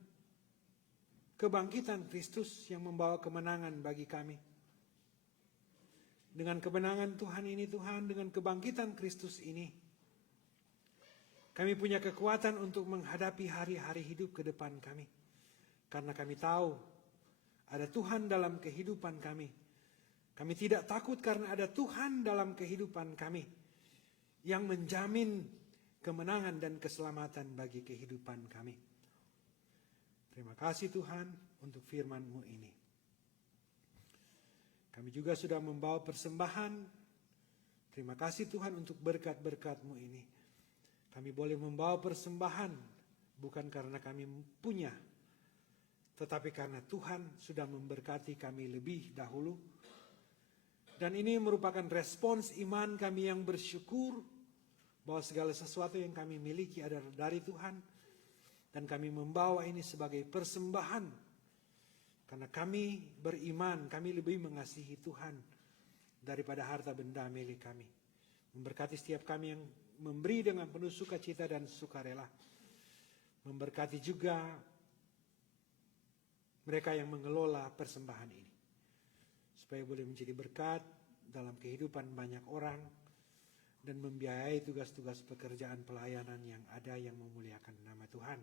kebangkitan Kristus yang membawa kemenangan bagi kami. Dengan kemenangan Tuhan ini Tuhan, dengan kebangkitan Kristus ini, kami punya kekuatan untuk menghadapi hari-hari hidup ke depan kami. Karena kami tahu ada Tuhan dalam kehidupan kami. Kami tidak takut karena ada Tuhan dalam kehidupan kami yang menjamin kemenangan dan keselamatan bagi kehidupan kami. Terima kasih Tuhan untuk firman-Mu ini. Kami juga sudah membawa persembahan. Terima kasih Tuhan untuk berkat-berkat-Mu ini. Kami boleh membawa persembahan bukan karena kami punya, tetapi karena Tuhan sudah memberkati kami lebih dahulu. Dan ini merupakan respons iman kami yang bersyukur bahwa segala sesuatu yang kami miliki adalah dari Tuhan, dan kami membawa ini sebagai persembahan, karena kami beriman, kami lebih mengasihi Tuhan daripada harta benda milik kami. Memberkati setiap kami yang memberi dengan penuh sukacita dan sukarela. Memberkati juga mereka yang mengelola persembahan ini, supaya boleh menjadi berkat dalam kehidupan banyak orang dan membiayai tugas-tugas pekerjaan pelayanan yang ada yang memuliakan nama Tuhan.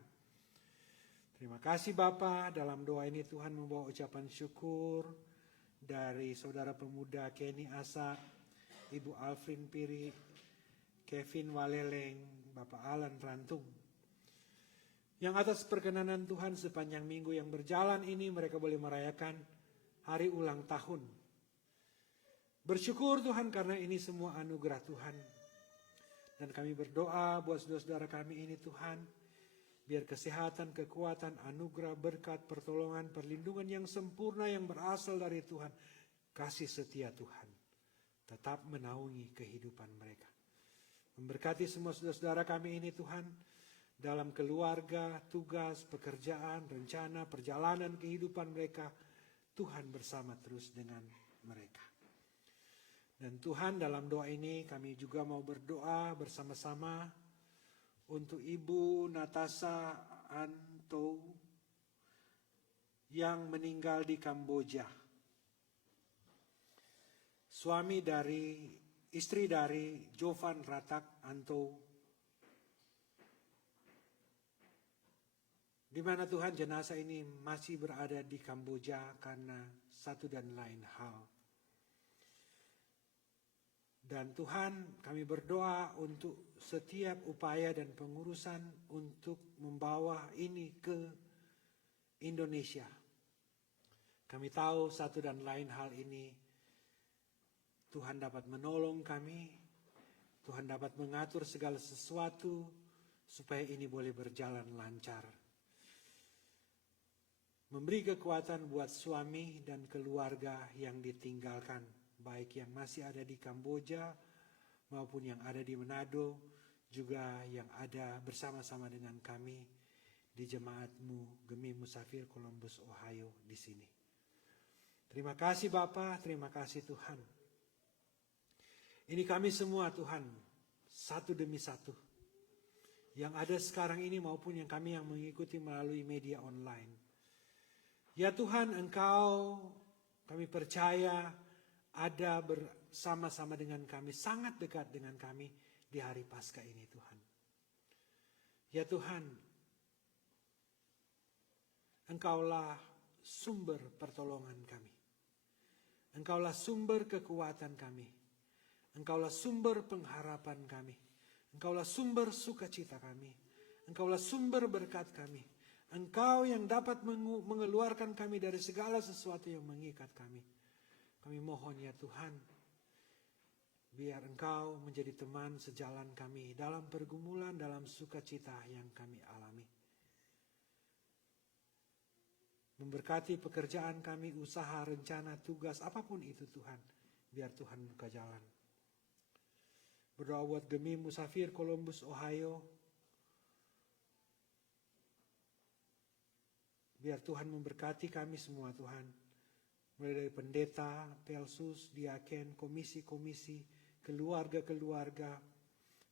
Terima kasih Bapa, dalam doa ini Tuhan membawa ucapan syukur dari saudara pemuda Kenny Asa, Ibu Alfrin Piri, Kevin Waleleng, Bapak Alan Rantung. Yang atas perkenanan Tuhan sepanjang minggu yang berjalan ini mereka boleh merayakan hari ulang tahun. Bersyukur Tuhan karena ini semua anugerah Tuhan. Dan kami berdoa buat saudara-saudara kami ini Tuhan, biar kesehatan, kekuatan, anugerah, berkat, pertolongan, perlindungan yang sempurna yang berasal dari Tuhan, kasih setia Tuhan tetap menaungi kehidupan mereka. Memberkati semua saudara-saudara kami ini Tuhan, dalam keluarga, tugas, pekerjaan, rencana, perjalanan kehidupan mereka, Tuhan bersama terus dengan mereka. Dan Tuhan, dalam doa ini kami juga mau berdoa bersama-sama untuk Ibu Natasha Anto yang meninggal di Kamboja. Istri dari Jovan Ratak Anto, di mana Tuhan jenazah ini masih berada di Kamboja karena satu dan lain hal. Dan Tuhan, kami berdoa untuk setiap upaya dan pengurusan untuk membawa ini ke Indonesia. Kami tahu satu dan lain hal ini Tuhan dapat menolong kami, Tuhan dapat mengatur segala sesuatu supaya ini boleh berjalan lancar. Memberi kekuatan buat suami dan keluarga yang ditinggalkan, baik yang masih ada di Kamboja maupun yang ada di Manado, juga yang ada bersama-sama dengan kami di jemaatmu Gemi Musafir Columbus, Ohio di sini. Terima kasih Bapa, terima kasih Tuhan. Ini kami semua Tuhan, satu demi satu, yang ada sekarang ini maupun yang kami yang mengikuti melalui media online. Ya Tuhan, Engkau kami percaya ada bersama-sama dengan kami, sangat dekat dengan kami di hari Paskah ini Tuhan. Ya Tuhan, Engkaulah sumber pertolongan kami. Engkaulah sumber kekuatan kami. Engkaulah sumber pengharapan kami. Engkaulah sumber sukacita kami. Engkaulah sumber berkat kami. Engkau yang dapat mengeluarkan kami dari segala sesuatu yang mengikat kami. Kami mohon ya Tuhan, biar Engkau menjadi teman sejalan kami dalam pergumulan, dalam sukacita yang kami alami. Memberkati pekerjaan kami, usaha, rencana, tugas, apapun itu Tuhan, biar Tuhan buka jalan. Berdoa buat Gemi Musafir Columbus, Ohio. Biar Tuhan memberkati kami semua Tuhan. Mulai dari pendeta, pelsus, diaken, komisi-komisi, keluarga-keluarga,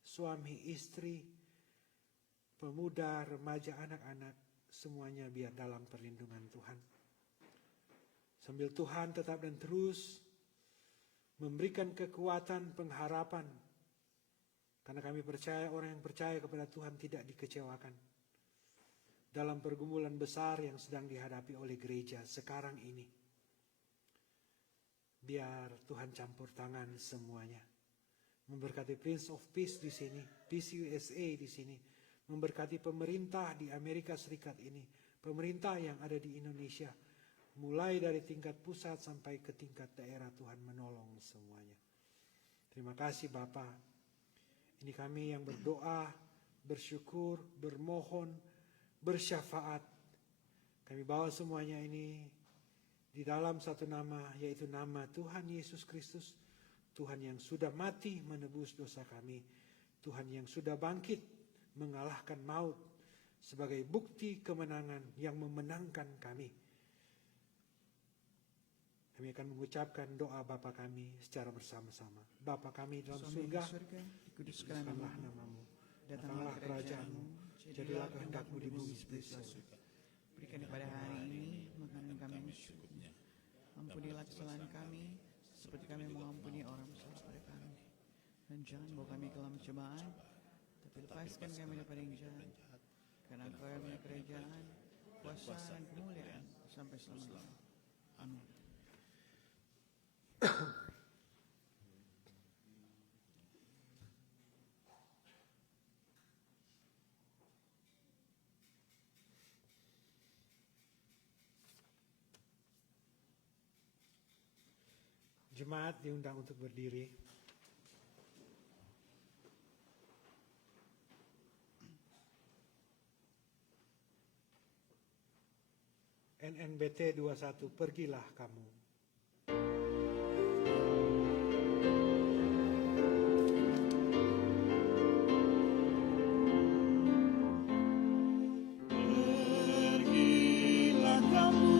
suami, istri, pemuda, remaja, anak-anak, semuanya biar dalam perlindungan Tuhan. Sambil Tuhan tetap dan terus memberikan kekuatan, pengharapan. Karena kami percaya orang yang percaya kepada Tuhan tidak dikecewakan. Dalam pergumulan besar yang sedang dihadapi oleh gereja sekarang ini. Biar Tuhan campur tangan semuanya. Memberkati Prince of Peace di sini, Peace USA di sini. Memberkati pemerintah di Amerika Serikat ini. Pemerintah yang ada di Indonesia. Mulai dari tingkat pusat sampai ke tingkat daerah, Tuhan menolong semuanya. Terima kasih Bapak. Ini kami yang berdoa, bersyukur, bermohon, bersyafaat. Kami bawa semuanya ini di dalam satu nama, yaitu nama Tuhan Yesus Kristus. Tuhan yang sudah mati menebus dosa kami. Tuhan yang sudah bangkit mengalahkan maut sebagai bukti kemenangan yang memenangkan kami. Kami akan mengucapkan doa Bapa kami secara bersama-sama. Bapa kami dalam Suami surga, di surga, dikuduskanlah dikuduskanlah namamu, namamu, datanglah datanglah kerajaanmu, jadilah kehendakmu di bumi seperti di surga. Berikan kepada hari ini makanan kami yang secukupnya. Ampunilah kesalahan kami, seperti kami mengampuni orang bersalah pada kami. Dan jangan bawa kami ke dalam cobaan, tapi lepaskan kami daripada yang jahat. Karena Engkau yang punya kerajaan, kuasa dan kemuliaan sampai selama-lamanya. Amin. Jemaat diundang untuk berdiri. NNBT 21, pergilah kamu. Pergilah kamu,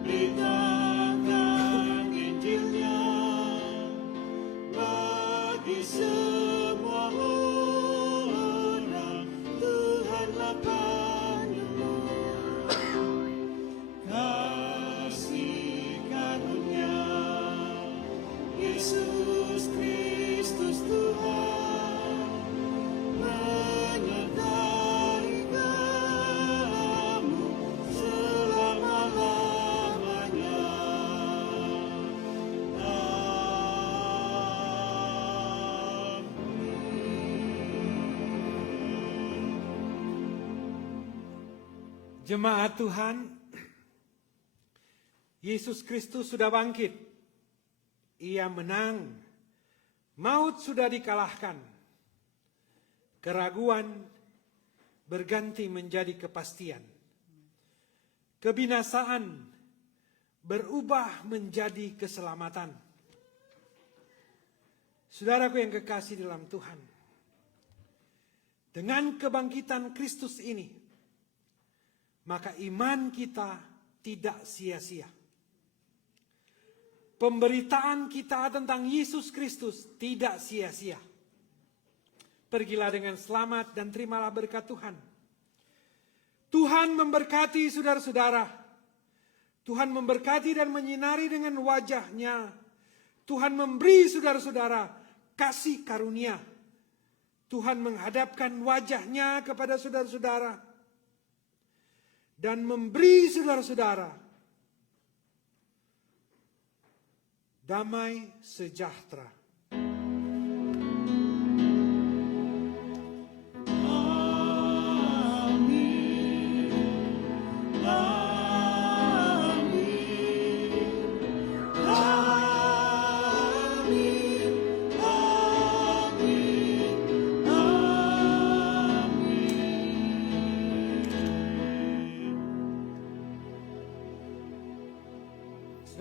beritakan Injilnya bagi semua orang. Tuhanlah panggilmu, kasih karunia Yesus Kristus Tuhan menyertai kamu selama-lamanya. Jemaat Tuhan, Yesus Kristus sudah bangkit. Ia menang. Maut sudah dikalahkan. Keraguan berganti menjadi kepastian. Kebinasaan berubah menjadi keselamatan. Saudaraku yang kekasih dalam Tuhan, dengan kebangkitan Kristus ini, maka iman kita tidak sia-sia. Pemberitaan kita tentang Yesus Kristus tidak sia-sia. Pergilah dengan selamat dan terimalah berkat Tuhan. Tuhan memberkati saudara-saudara. Tuhan memberkati dan menyinari dengan wajah-Nya. Tuhan memberi saudara-saudara kasih karunia. Tuhan menghadapkan wajah-Nya kepada saudara-saudara dan memberi saudara-saudara damai sejahtera.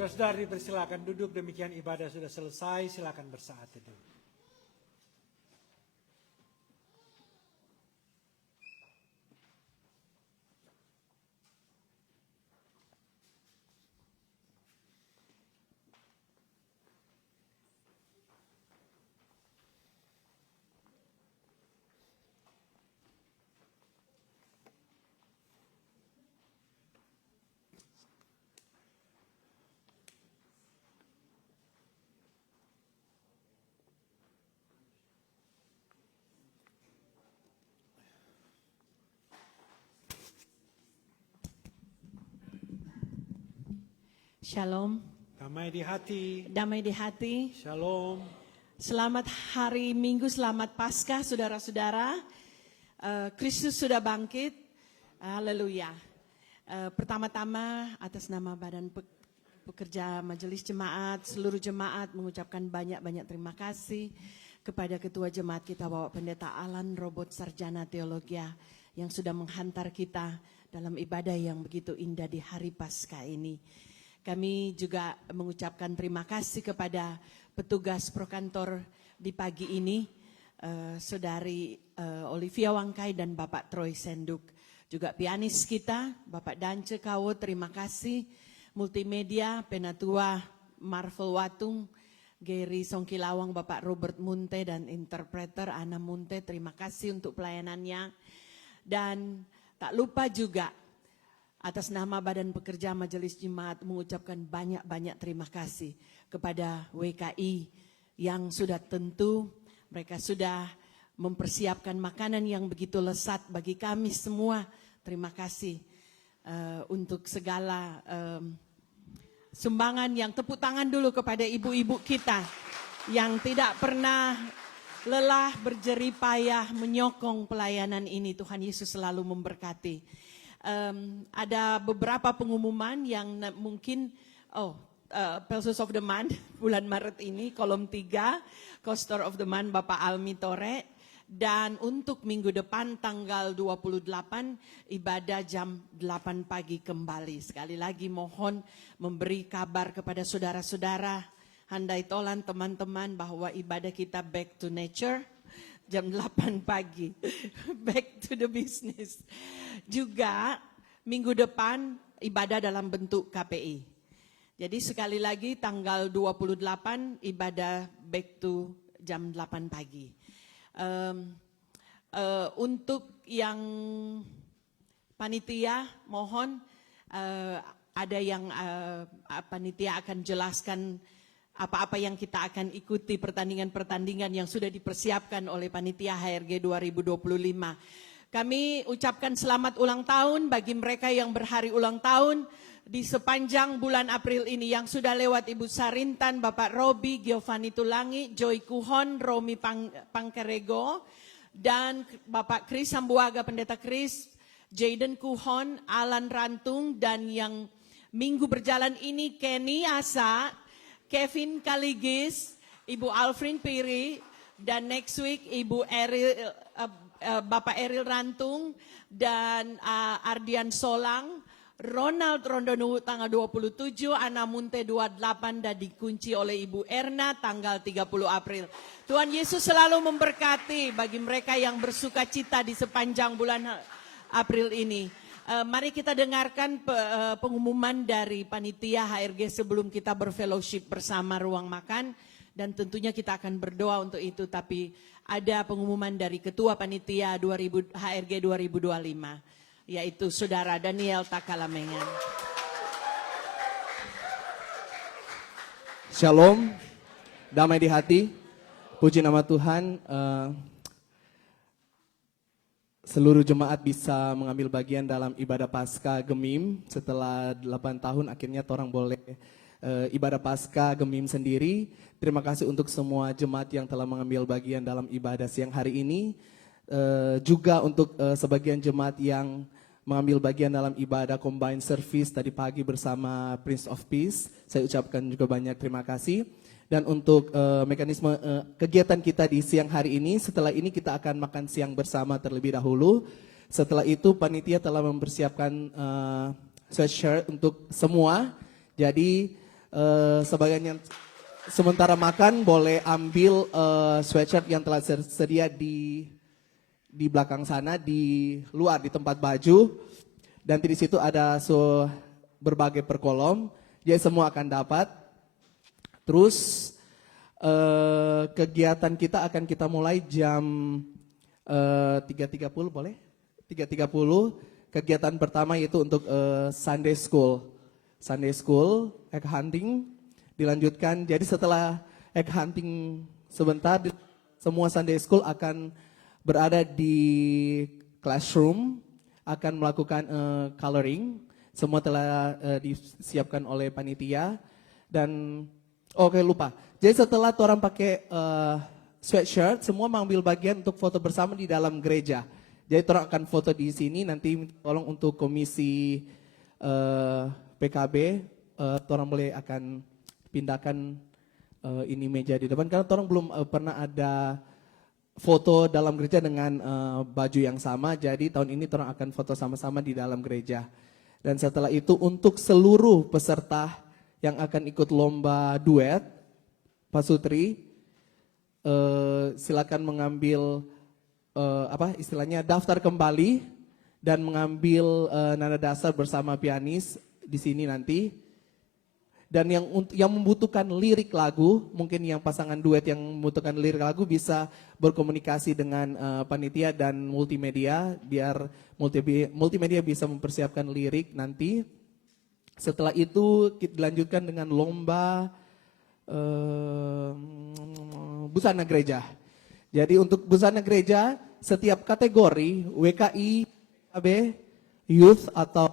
Saudara-saudari dipersilakan duduk, demikian ibadah sudah selesai, silakan bersaat teduh. Shalom, Damai di hati, damai di hati. shalom. Selamat hari Minggu, selamat Paskah saudara-saudara. Kristus sudah bangkit, haleluya. Pertama-tama atas nama Badan Pekerja Majelis Jemaat, seluruh jemaat mengucapkan banyak-banyak terima kasih kepada Ketua Jemaat kita Bapak Pendeta Alan Robot Sarjana Teologia yang sudah menghantar kita dalam ibadah yang begitu indah di hari Paskah ini. Kami juga mengucapkan terima kasih kepada petugas prokantor di pagi ini, Saudari Olivia Wangkai dan Bapak Troy Senduk. Juga pianis kita, Bapak Dance Kawo, terima kasih. Multimedia, Penatua Marvel Watung, Gary Songkilawang, Bapak Robert Munte, dan interpreter Ana Munte, terima kasih untuk pelayanannya. Dan tak lupa juga atas nama Badan Pekerja Majelis Jemaat mengucapkan banyak-banyak terima kasih kepada WKI yang sudah tentu mereka sudah mempersiapkan makanan yang begitu lezat bagi kami semua. Terima kasih untuk segala sumbangan yang tepuk tangan dulu kepada ibu-ibu kita yang tidak pernah lelah berjerih payah menyokong pelayanan ini. Tuhan Yesus selalu memberkati. Ada beberapa pengumuman yang mungkin, Pulses of the Month bulan Maret ini, kolom 3, Coaster of the Month Bapak Almi Tore. Dan untuk minggu depan tanggal 28 ibadah jam 8 pagi kembali. Sekali lagi mohon memberi kabar kepada saudara-saudara, handai tolan teman-teman bahwa ibadah kita back to nature. Jam 8 pagi, back to the business. Juga minggu depan ibadah dalam bentuk KPI. Jadi sekali lagi tanggal 28 ibadah back to jam 8 pagi. Untuk yang panitia mohon ada yang panitia akan jelaskan apa-apa yang kita akan ikuti pertandingan-pertandingan yang sudah dipersiapkan oleh Panitia HRG 2025. Kami ucapkan selamat ulang tahun bagi mereka yang berhari ulang tahun di sepanjang bulan April ini. Yang sudah lewat Ibu Sarintan, Bapak Robi, Giovanni Tulangi, Joy Kuhon, Romi Pangkerego, dan Bapak Kris Sambuaga, Pendeta Kris, Jaden Kuhon, Alan Rantung, dan yang minggu berjalan ini Kenny Asa, Kevin Kaligis, Ibu Alfrin Piri, dan next week Ibu Eril, Bapak Eril Rantung, dan Ardian Solang, Ronald Rondonu tanggal 27, Ana Munte 28, dan dikunci oleh Ibu Erna tanggal 30 April. Tuhan Yesus selalu memberkati bagi mereka yang bersuka cita di sepanjang bulan April ini. Mari kita dengarkan pengumuman dari panitia HRG sebelum kita berfellowship bersama ruang makan, dan tentunya kita akan berdoa untuk itu. Tapi ada pengumuman dari Ketua Panitia HRG 2025, yaitu Saudara Daniel Takalamengan. Shalom, damai di hati, puji nama Tuhan. Seluruh jemaat bisa mengambil bagian dalam ibadah Paskah Gemim. Setelah 8 tahun akhirnya orang boleh ibadah Paskah Gemim sendiri. Terima kasih untuk semua jemaat yang telah mengambil bagian dalam ibadah siang hari ini. Juga untuk sebagian jemaat yang mengambil bagian dalam ibadah Combined Service tadi pagi bersama Prince of Peace. Saya ucapkan juga banyak terima kasih. Dan untuk mekanisme kegiatan kita di siang hari ini, setelah ini kita akan makan siang bersama terlebih dahulu. Setelah itu panitia telah mempersiapkan sweatshirt untuk semua. Jadi sebagian yang sementara makan boleh ambil sweatshirt yang telah tersedia di belakang sana, di luar di tempat baju. Dan di situ ada berbagai per kolom. Jadi semua akan dapat. Terus kegiatan kita akan kita mulai jam 3.30 boleh? 3.30. Kegiatan pertama yaitu untuk Sunday School. Sunday School, egg hunting dilanjutkan. Jadi setelah egg hunting sebentar, semua Sunday School akan berada di classroom, akan melakukan coloring. Semua telah disiapkan oleh panitia. Dan oke, lupa. Jadi setelah orang pakai sweatshirt, semua mengambil bagian untuk foto bersama di dalam gereja. Jadi orang akan foto di sini, nanti tolong untuk komisi PKB, orang boleh akan pindahkan ini meja di depan. Karena orang belum pernah ada foto dalam gereja dengan baju yang sama, jadi tahun ini orang akan foto sama-sama di dalam gereja. Dan setelah itu untuk seluruh peserta yang akan ikut lomba duet, Pak Sutri, silakan mengambil apa istilahnya daftar kembali dan mengambil nada dasar bersama pianis di sini nanti. Dan yang membutuhkan lirik lagu, mungkin yang pasangan duet yang membutuhkan lirik lagu bisa berkomunikasi dengan panitia dan multimedia biar multimedia bisa mempersiapkan lirik nanti. Setelah itu kita lanjutkan dengan lomba busana gereja. Jadi untuk busana gereja setiap kategori WKI, PKB, youth atau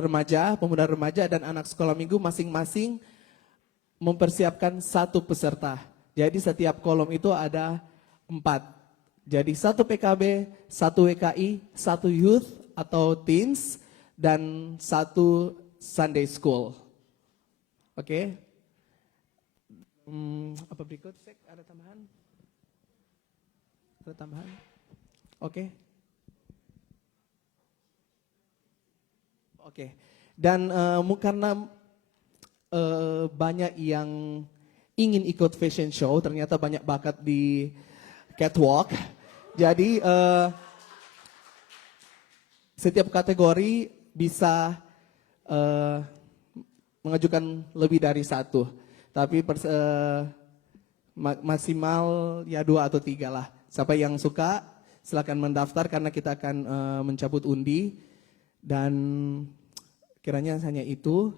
remaja, pemuda remaja dan anak sekolah minggu masing-masing mempersiapkan satu peserta. Jadi setiap kolom itu ada 4. Jadi 1 PKB, 1 WKI, 1 youth atau teens dan 1 Sunday school. Oke. Apa berikut? Ada tambahan? Ada tambahan? Oke. Oke, dan karena banyak yang ingin ikut fashion show, ternyata banyak bakat di catwalk. Jadi setiap kategori bisa mengajukan lebih dari 1, tapi maksimal ya 2 atau 3 lah. Siapa yang suka silakan mendaftar karena kita akan mencabut undi. Dan kiranya hanya itu.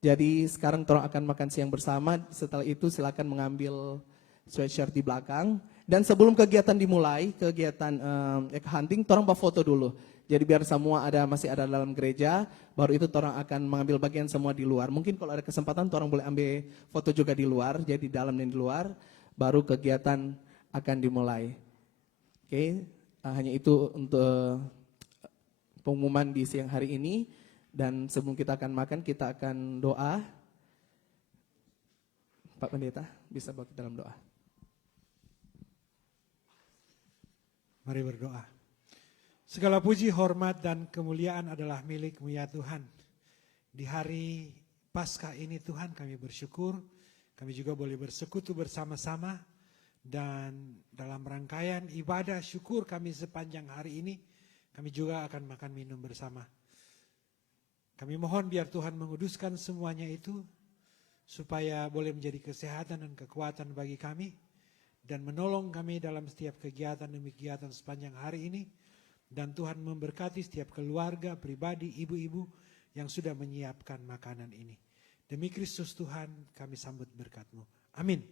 Jadi sekarang torang akan makan siang bersama. Setelah itu silakan mengambil sweatshirt di belakang. Dan sebelum kegiatan dimulai, kegiatan hunting, torang bawa foto dulu. Jadi biar semua masih ada dalam gereja, baru itu torang akan mengambil bagian semua di luar. Mungkin kalau ada kesempatan torang boleh ambil foto juga di luar, jadi di dalam dan di luar, baru kegiatan akan dimulai. Oke, hanya itu untuk pengumuman di siang hari ini. Dan sebelum kita akan makan, kita akan doa. Pak Pendeta bisa bawa kita dalam doa. Mari berdoa. Segala puji, hormat, dan kemuliaan adalah milik-Mu ya Tuhan. Di hari Paskah ini Tuhan kami bersyukur, kami juga boleh bersekutu bersama-sama. Dan dalam rangkaian ibadah syukur kami sepanjang hari ini, kami juga akan makan minum bersama. Kami mohon biar Tuhan menguduskan semuanya itu, supaya boleh menjadi kesehatan dan kekuatan bagi kami, dan menolong kami dalam setiap kegiatan demi kegiatan sepanjang hari ini. Dan Tuhan memberkati setiap keluarga, pribadi, ibu-ibu yang sudah menyiapkan makanan ini. Demi Kristus Tuhan kami sambut berkat-Mu. Amin.